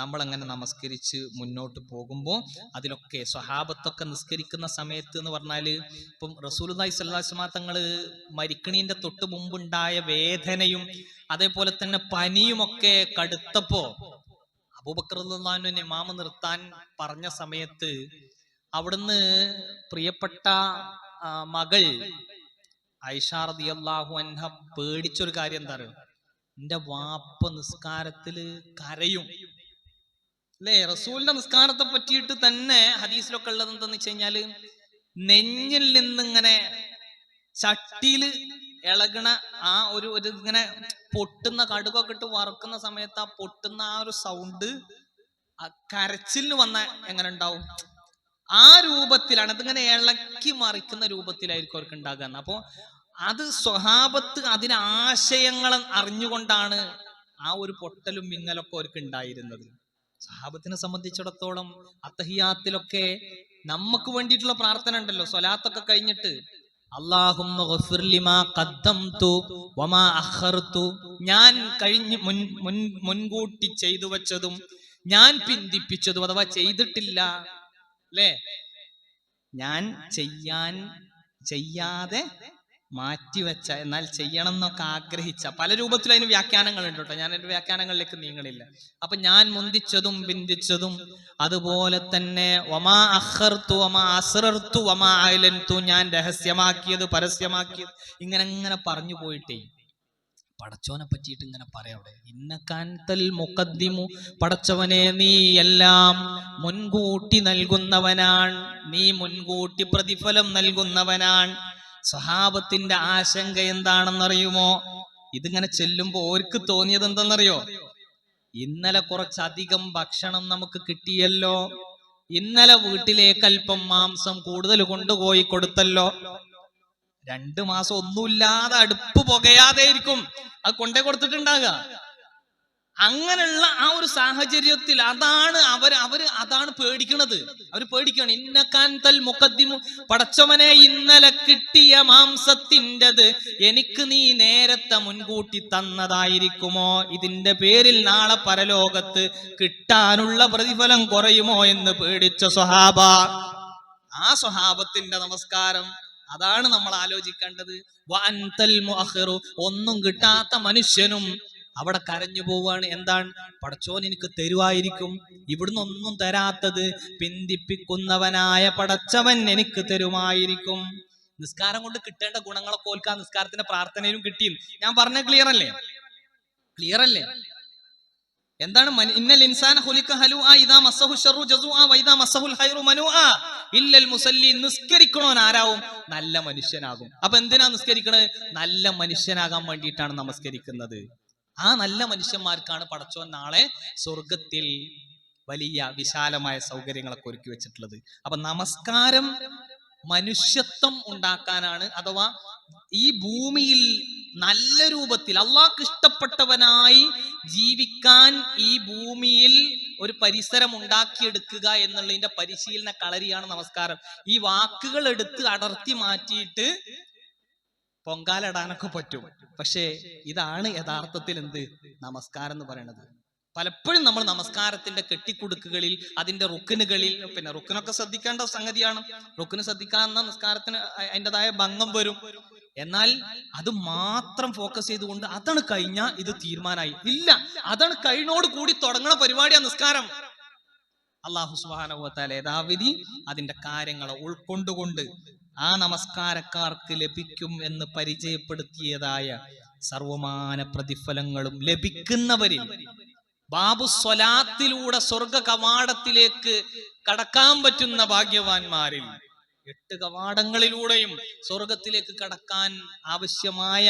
നമ്മൾ അങ്ങനെ നമസ്കരിച്ച് മുന്നോട്ട് പോകുമ്പോൾ അതിലൊക്കെ സ്വഹാബത്തൊക്കെ നിസ്കരിക്കുന്ന സമയത്ത് എന്ന് പറഞ്ഞാല്, ഇപ്പം റസൂലുള്ളാഹി സ്വല്ലല്ലാഹു അലൈഹി വസല്ലം തങ്ങള് മരിക്കണീന്റെ തൊട്ട് മുമ്പുണ്ടായ വേദനയും അതേപോലെ തന്നെ പനിയുമൊക്കെ കടുത്തപ്പോ അബൂബക്കർ റളിയല്ലാഹു അൻഹു ഇമാമ നിർത്താൻ പറഞ്ഞ സമയത്ത് അവിടുന്ന് പ്രിയപ്പെട്ട മകൾ ആയിഷ റളിയല്ലാഹു അൻഹ പേടിച്ചൊരു കാര്യം എന്താ അറിയോ? എന്റെ വാപ്പ നിസ്കാരത്തില് കരയും അല്ലേ? റസൂലിന്റെ നിസ്കാരത്തെ പറ്റിയിട്ട് തന്നെ ഹദീസിലൊക്കെ ഉള്ളത് എന്താന്ന് വെച്ച് കഴിഞ്ഞാല്, നെഞ്ഞിൽ നിന്നിങ്ങനെ ചട്ടിയില് ഇളകണ ആ ഒരു ഇങ്ങനെ പൊട്ടുന്ന, കടുകൊക്കെ ഇട്ട് വറുക്കുന്ന സമയത്ത് ആ പൊട്ടുന്ന ആ ഒരു സൗണ്ട് ആ കരച്ചിലിന് വന്ന എങ്ങനെ ഉണ്ടാവും? ആ രൂപത്തിലാണ്, അതിങ്ങനെ ഇളക്കി മറിക്കുന്ന രൂപത്തിലായിരിക്കും അവർക്ക് ഉണ്ടാകുക. അപ്പോ അത് സ്വഹാബത്ത് അതിന് ആശയങ്ങൾ അറിഞ്ഞുകൊണ്ടാണ് ആ ഒരു പൊട്ടലും മിങ്ങലൊക്കെ അവർക്ക് ഉണ്ടായിരുന്നത്. സ്വഹാബത്തിനെ സംബന്ധിച്ചിടത്തോളം അത്തഹിയാത്തിലൊക്കെ നമുക്ക് വേണ്ടിയിട്ടുള്ള പ്രാർത്ഥന ഉണ്ടല്ലോ, സ്വലാത്തൊക്കെ കഴിഞ്ഞിട്ട് അല്ലാഹുമ്മ ഗഫിർ ലിമാ ഖദ്ദംതു വമാ അഖർതു, ഞാൻ മുൻകൂട്ടി ചെയ്തു വെച്ചതും ഞാൻ പിന്തിപ്പിച്ചതും അഥവാ ചെയ്തിട്ടില്ല അല്ലേ, ഞാൻ ചെയ്യാതെ മാറ്റിവെച്ച എന്നാൽ ചെയ്യണം എന്നൊക്കെ ആഗ്രഹിച്ച പല രൂപത്തിലും അതിന് വ്യാഖ്യാനങ്ങൾ ഉണ്ട് കേട്ടോ. ഞാൻ എന്റെ വ്യാഖ്യാനങ്ങളിലേക്ക് നീങ്ങണില്ല. അപ്പൊ ഞാൻ മുന്തിച്ചതും പിന്തിച്ചതും അതുപോലെ തന്നെ വമാ അഖർതു വമാ അസ്റർതു വമാ അഅലൻതു, ഞാൻ രഹസ്യമാക്കിയത് പരസ്യമാക്കിയത്, ഇങ്ങനെ പറഞ്ഞു പോയിട്ടേ പടച്ചോനെ പറ്റിയിട്ട് ഇങ്ങനെ പറയാം അവിടെ. ഇന്നകാന്തൽ മുഖദ്ദിമു, പടച്ചവനെ നീ എല്ലാം മുൻകൂട്ടി നൽകുന്നവനാണ്, നീ മുൻകൂട്ടി പ്രതിഫലം നൽകുന്നവനാണ്. സ്വഹാബത്തിന്റെ ആശങ്ക എന്താണെന്നറിയുമോ? ഇതിങ്ങനെ ചെല്ലുമ്പോ ഓർക്ക് തോന്നിയത് എന്തെന്നറിയോ? ഇന്നലെ കുറച്ചധികം ഭക്ഷണം നമുക്ക് കിട്ടിയല്ലോ, ഇന്നലെ വീട്ടിലേക്ക് അല്പം മാംസം കൂടുതൽ കൊണ്ടുപോയി കൊടുത്തല്ലോ. 2 മാസം ഒന്നുമില്ലാതെ അടുപ്പ് പുകയാതെ ഇരിക്കും അത് കൊണ്ടേ കൊടുത്തിട്ടുണ്ടാകുക. അങ്ങനെയുള്ള ആ ഒരു സാഹചര്യത്തിൽ അതാണ് അതാണ് പേടിക്കണത്. അവർ പേടിക്കണം. ഇന്നകാന്തൽ മുഖദ്ദിമു, പടച്ചവനെ ഇന്നലെ കിട്ടിയ മാംസത്തിൻ്റെത് എനിക്ക് നീ നേരത്തെ മുൻകൂട്ടി തന്നതായിരിക്കുമോ? ഇതിന്റെ പേരിൽ നാളെ പരലോകത്ത് കിട്ടാനുള്ള പ്രതിഫലം കുറയുമോ എന്ന് പേടിച്ച സ്വഹാബ. ആ സ്വഹാബത്തിന്റെ നമസ്കാരം അതാണ് നമ്മൾ ആലോചിക്കേണ്ടത്. വഅൻതൽ മുഅഖിറു, ഒന്നും കിട്ടാത്ത മനുഷ്യനും അവിടെ കരഞ്ഞു പോവാണ്. എന്താണ്? പടച്ചോൻ എനിക്ക് തരുവായിരിക്കും, ഇവിടുന്ന് ഒന്നും തരാത്തത് പിന്തിപ്പിക്കുന്നവനായ പടച്ചവൻ എനിക്ക് തരുമായിരിക്കും. നിസ്കാരം കൊണ്ട് കിട്ടേണ്ട ഗുണങ്ങളൊക്കെ ഓൽക്കാൻ നിസ്കാരത്തിന്റെ പ്രാർത്ഥനയിലും കിട്ടിയും. ഞാൻ പറഞ്ഞ ക്ലിയർ അല്ലേ? എന്താണ്? ഇന്നൽ ഇൻസാന ഖുലിഖ ഹലുഅ ഇദാ മസ്സഹു ശർറു ജസുഅ വഇദാ മസ്സഹുൽ ഖൈറു മനുഅ ഇല്ലൽ മുസല്ലി. നിസ്കരിക്കണോൻ ആരാവും? നല്ല മനുഷ്യനാകും. അപ്പൊ എന്തിനാ നിസ്കരിക്കണത്? നല്ല മനുഷ്യനാകാൻ വേണ്ടിയിട്ടാണ് നമസ്കരിക്കുന്നത്. ആ നല്ല മനുഷ്യന്മാർക്കാണ് പടച്ചോൻ നാളെ സ്വർഗത്തിൽ വലിയ വിശാലമായ സൗകര്യങ്ങളൊക്കെ ഒരുക്കി വെച്ചിട്ടുള്ളത്. അപ്പൊ നമസ്കാരം മനുഷ്യത്വം ഉണ്ടാക്കാനാണ്, അഥവാ ഈ ഭൂമിയിൽ നല്ല രൂപത്തിൽ അള്ളാഹ്ക്ക് ഇഷ്ടപ്പെട്ടവനായി ജീവിക്കാൻ ഈ ഭൂമിയിൽ ഒരു പരിസരം ഉണ്ടാക്കിയെടുക്കുക എന്നുള്ളതിന്റെ പരിശീലന കളരിയാണ് നമസ്കാരം. ഈ വാക്കുകൾ എടുത്ത് അടർത്തി മാറ്റിയിട്ട് പൊങ്കാലിടാനൊക്കെ പറ്റും. പക്ഷേ ഇതാണ് യഥാർത്ഥത്തിൽ എന്ത് നമസ്കാരം എന്ന് പറയുന്നത്. പലപ്പോഴും നമ്മൾ നമസ്കാരത്തിന്റെ കെട്ടിക്കുടുക്കുകളിൽ, അതിന്റെ റുക്കിനുകളിൽ, പിന്നെ റുക്കിനൊക്കെ ശ്രദ്ധിക്കേണ്ട സംഗതിയാണ്. റുക്കിന് ശ്രദ്ധിക്കാവുന്ന നിസ്കാരത്തിന് അതിൻ്റെതായ ഭംഗം വരും. എന്നാൽ അത് മാത്രം ഫോക്കസ് ചെയ്തുകൊണ്ട് അതാണ് കഴിഞ്ഞ ഇത് തീരുമാനമായി ഇല്ല, അതാണ് കഴിഞ്ഞോട് കൂടി തുടങ്ങണ പരിപാടിയാണ് നിസ്കാരം. അല്ലാഹു സുബ്ഹാനഹു വ തആല യഥാവിധി അതിന്റെ കാര്യങ്ങളെ ഉൾക്കൊണ്ടുകൊണ്ട് ആ നമസ്കാരക്കാർക്ക് ലഭിക്കും എന്ന് പരിചയപ്പെടുത്തിയതായ സർവമാന പ്രതിഫലങ്ങളും ലഭിക്കുന്നവരിൽ ബാബു സ്വലാത്തിലൂടെ സ്വർഗ കവാടത്തിലേക്ക് കടക്കാൻ പറ്റുന്ന ഭാഗ്യവാന്മാരിൽ 8 കവാടങ്ങളിലൂടെയും സ്വർഗത്തിലേക്ക് കടക്കാൻ ആവശ്യമായ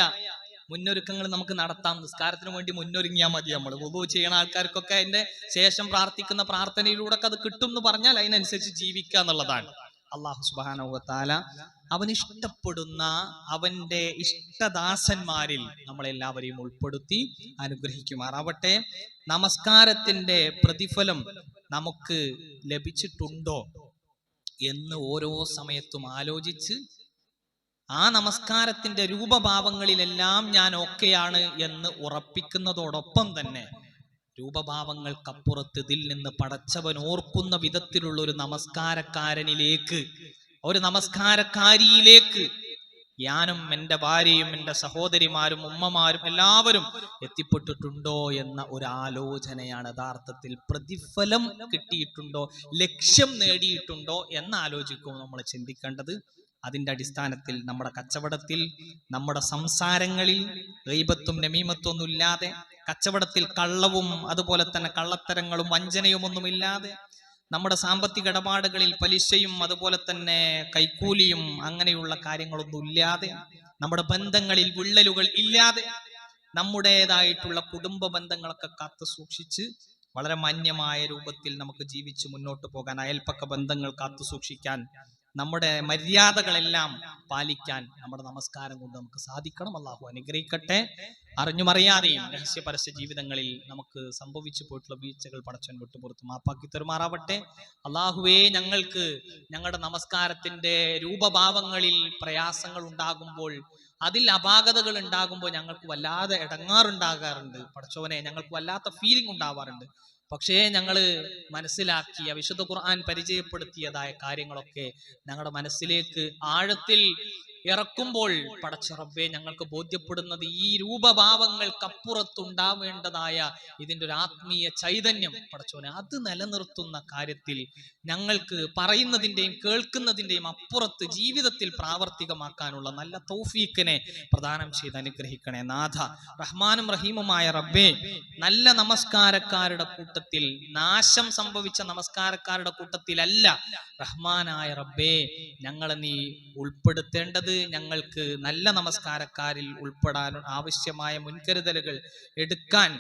മുന്നൊരുക്കങ്ങൾ നമുക്ക് നടത്താം. നിസ്കാരത്തിന് വേണ്ടി മുന്നൊരുങ്ങിയാൽ മതി. നമ്മൾ വുളൂ ചെയ്യണ ആൾക്കാർക്കൊക്കെ അതിന്റെ ശേഷം പ്രാർത്ഥിക്കുന്ന പ്രാർത്ഥനയിലൂടെ അത് കിട്ടും എന്ന് പറഞ്ഞാൽ അതിനനുസരിച്ച് ജീവിക്കുക എന്നുള്ളതാണ്. അല്ലാഹു സുബ്ഹാനഹു വ തആല അവനിഷ്ടപ്പെടുന്ന അവന്റെ ഇഷ്ടദാസന്മാരിൽ നമ്മളെല്ലാവരെയും ഉൾപ്പെടുത്തി അനുഗ്രഹിക്കുമാറാവട്ടെ. നമസ്കാരത്തിന്റെ പ്രതിഫലം നമുക്ക് ലഭിച്ചിട്ടുണ്ടോ എന്ന് ഓരോ സമയത്തും ആലോചിച്ച് ആ നമസ്കാരത്തിന്റെ രൂപഭാവങ്ങളിലെല്ലാം ഞാൻ ഓക്കെയാണ് എന്ന് ഉറപ്പിക്കുന്നതോടൊപ്പം തന്നെ രൂപഭാവങ്ങൾക്കപ്പുറത്ത് ഇതിൽ നിന്ന് പടച്ചവൻ ഓർക്കുന്ന വിധത്തിലുള്ള ഒരു നമസ്കാരക്കാരനിലേക്ക്, ഒരു നമസ്കാരക്കാരിയിലേക്ക് ഞാനും എൻ്റെ ഭാര്യയും എൻ്റെ സഹോദരിമാരും ഉമ്മമാരും എല്ലാവരും എത്തിപ്പെട്ടിട്ടുണ്ടോ എന്ന ഒരു ആലോചനയാണ് യഥാർത്ഥത്തിൽ. പ്രതിഫലം കിട്ടിയിട്ടുണ്ടോ, ലക്ഷ്യം നേടിയിട്ടുണ്ടോ എന്ന് ആലോചിക്കും നമ്മൾ ചിന്തിക്കേണ്ടത്. അതിൻ്റെ അടിസ്ഥാനത്തിൽ നമ്മുടെ കച്ചവടത്തിൽ, നമ്മുടെ സംസാരങ്ങളിൽ ഗൈബത്തും നമീമത്തും ഒന്നുമില്ലാതെ, കച്ചവടത്തിൽ കള്ളവും അതുപോലെ തന്നെ കള്ളത്തരങ്ങളും വഞ്ചനയും ഒന്നുമില്ലാതെ, നമ്മുടെ സാമ്പത്തിക ഇടപാടുകളിൽ പലിശയും അതുപോലെ തന്നെ കൈക്കൂലിയും അങ്ങനെയുള്ള കാര്യങ്ങളൊന്നും ഇല്ലാതെ, നമ്മുടെ ബന്ധങ്ങളിൽ വിള്ളലുകൾ ഇല്ലാതെ, നമ്മുടേതായിട്ടുള്ള കുടുംബ ബന്ധങ്ങളൊക്കെ കാത്തു സൂക്ഷിച്ച് വളരെ മാന്യമായ രൂപത്തിൽ നമുക്ക് ജീവിച്ച് മുന്നോട്ട് പോകാൻ, അയൽപ്പക്ക ബന്ധങ്ങൾ കാത്തു സൂക്ഷിക്കാൻ നമ്മുടെ മര്യാദകളെല്ലാം പാലിക്കാൻ നമ്മുടെ നമസ്കാരം കൊണ്ട് നമുക്ക് സാധിക്കണം. അള്ളാഹു അനുഗ്രഹിക്കട്ടെ. അറിഞ്ഞുമറിയാതെയും രഹസ്യ പരസ്യ ജീവിതങ്ങളിൽ നമുക്ക് സംഭവിച്ചു പോയിട്ടുള്ള വീഴ്ചകൾ പടച്ചവൻ വിട്ടുപുറത്ത് മാപ്പാക്കി തരുമാറാവട്ടെ. അള്ളാഹുവേ, ഞങ്ങൾക്ക് ഞങ്ങളുടെ നമസ്കാരത്തിന്റെ രൂപഭാവങ്ങളിൽ പ്രയാസങ്ങൾ ഉണ്ടാകുമ്പോൾ, അതിൽ അപാകതകൾ ഉണ്ടാകുമ്പോൾ ഞങ്ങൾക്ക് വല്ലാതെ ഇടങ്ങാറുണ്ടാകാറുണ്ട്. പടച്ചവനെ, ഞങ്ങൾക്ക് വല്ലാത്ത ഫീലിംഗ് ഉണ്ടാവാറുണ്ട്. പക്ഷേ ഞങ്ങൾ മനസ്സിലാക്കിയ വിശുദ്ധ ഖുർആൻ പരിചയപ്പെടുത്തിയതായ കാര്യങ്ങളൊക്കെ ഞങ്ങളുടെ മനസ്സിലേക്ക് ആഴത്തിൽ ഇറക്കുമ്പോൾ പടച്ച റബ്ബേ, ഞങ്ങൾക്ക് ബോധ്യപ്പെടുന്നത് ഈ രൂപഭാവങ്ങൾക്കപ്പുറത്തുണ്ടാവേണ്ടതായ ഇതിൻ്റെ ഒരു ആത്മീയ ചൈതന്യം പടച്ചോനെ, അത് നിലനിർത്തുന്ന കാര്യത്തിൽ ഞങ്ങൾക്ക് പറയുന്നതിൻ്റെയും കേൾക്കുന്നതിൻ്റെയും അപ്പുറത്ത് ജീവിതത്തിൽ പ്രാവർത്തികമാക്കാനുള്ള നല്ല തൗഫീഖിനെ പ്രദാനം ചെയ്ത് അനുഗ്രഹിക്കണേ നാഥ. റഹ്മാനും റഹീമുമായ റബ്ബേ, നല്ല നമസ്കാരക്കാരുടെ കൂട്ടത്തിൽ, നാശം സംഭവിച്ച നമസ്കാരക്കാരുടെ കൂട്ടത്തിലല്ല റഹ്മാനായ റബ്ബേ ഞങ്ങളെ നീ ഉൾപ്പെടുത്തേണ്ടത്. ഞങ്ങൾക്ക് നല്ല നമസ്കാരക്കാരിൽ ഉൾപ്പെടാൻ ആവശ്യമായ മുൻകരുതലുകൾ എടുക്കാൻ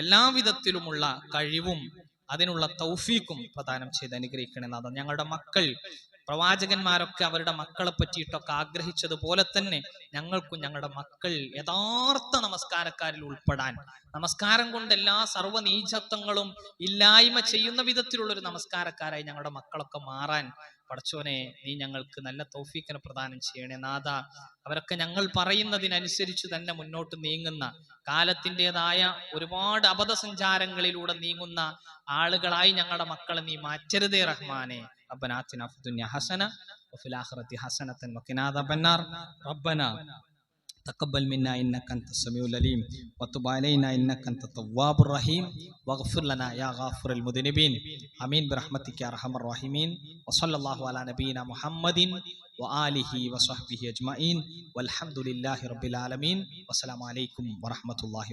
എല്ലാവിധത്തിലുമുള്ള കഴിവും അതിനുള്ള തൗഫീഖും പ്രദാനം ചെയ്ത് അനുഗ്രഹിക്കണേ നാഥ. ഞങ്ങളുടെ മക്കൾ, പ്രവാചകന്മാരൊക്കെ അവരുടെ മക്കളെ പറ്റിയിട്ടൊക്കെ ആഗ്രഹിച്ചതുപോലെ തന്നെ ഞങ്ങൾക്കും ഞങ്ങളുടെ മക്കൾ യഥാർത്ഥ നമസ്കാരക്കാരിൽ ഉൾപ്പെടാൻ, നമസ്കാരം കൊണ്ട് എല്ലാ സർവ്വനീചത്വങ്ങളും ഇല്ലായ്മ ചെയ്യുന്ന വിധത്തിലുള്ളൊരു നമസ്കാരക്കാരായി ഞങ്ങളുടെ മക്കളൊക്കെ മാറാൻ പടച്ചോനെ നീ ഞങ്ങൾക്ക് നല്ല തൗഫീഖിനെ പ്രദാനം ചെയ്യണേ നാഥ. അവരൊക്കെ ഞങ്ങൾ പറയുന്നതിനനുസരിച്ച് തന്നെ മുന്നോട്ട് നീങ്ങുന്ന, കാലത്തിൻ്റെതായ ഒരുപാട് അബദ്ധസഞ്ചാരങ്ങളിലൂടെ നീങ്ങുന്ന ആളുകളായി ഞങ്ങളുടെ മക്കളെ നീ മാറ്റരുതേ റഹ്മാനെ. ربنا آتنا في الدنيا حسنة وفي الآخرة حسنة وقنا عذاب النار. ربنا تقبل منا إنك أنت السميع العليم وتب علينا إنك أنت التواب الرحيم واغفر لنا يا غافر المذنبين. آمين برحمتك يا أرحم الراحمين. وصلى الله على نبينا محمد وآله وصحبه أجمعين والحمد لله رب العالمين. والسلام عليكم ورحمة الله.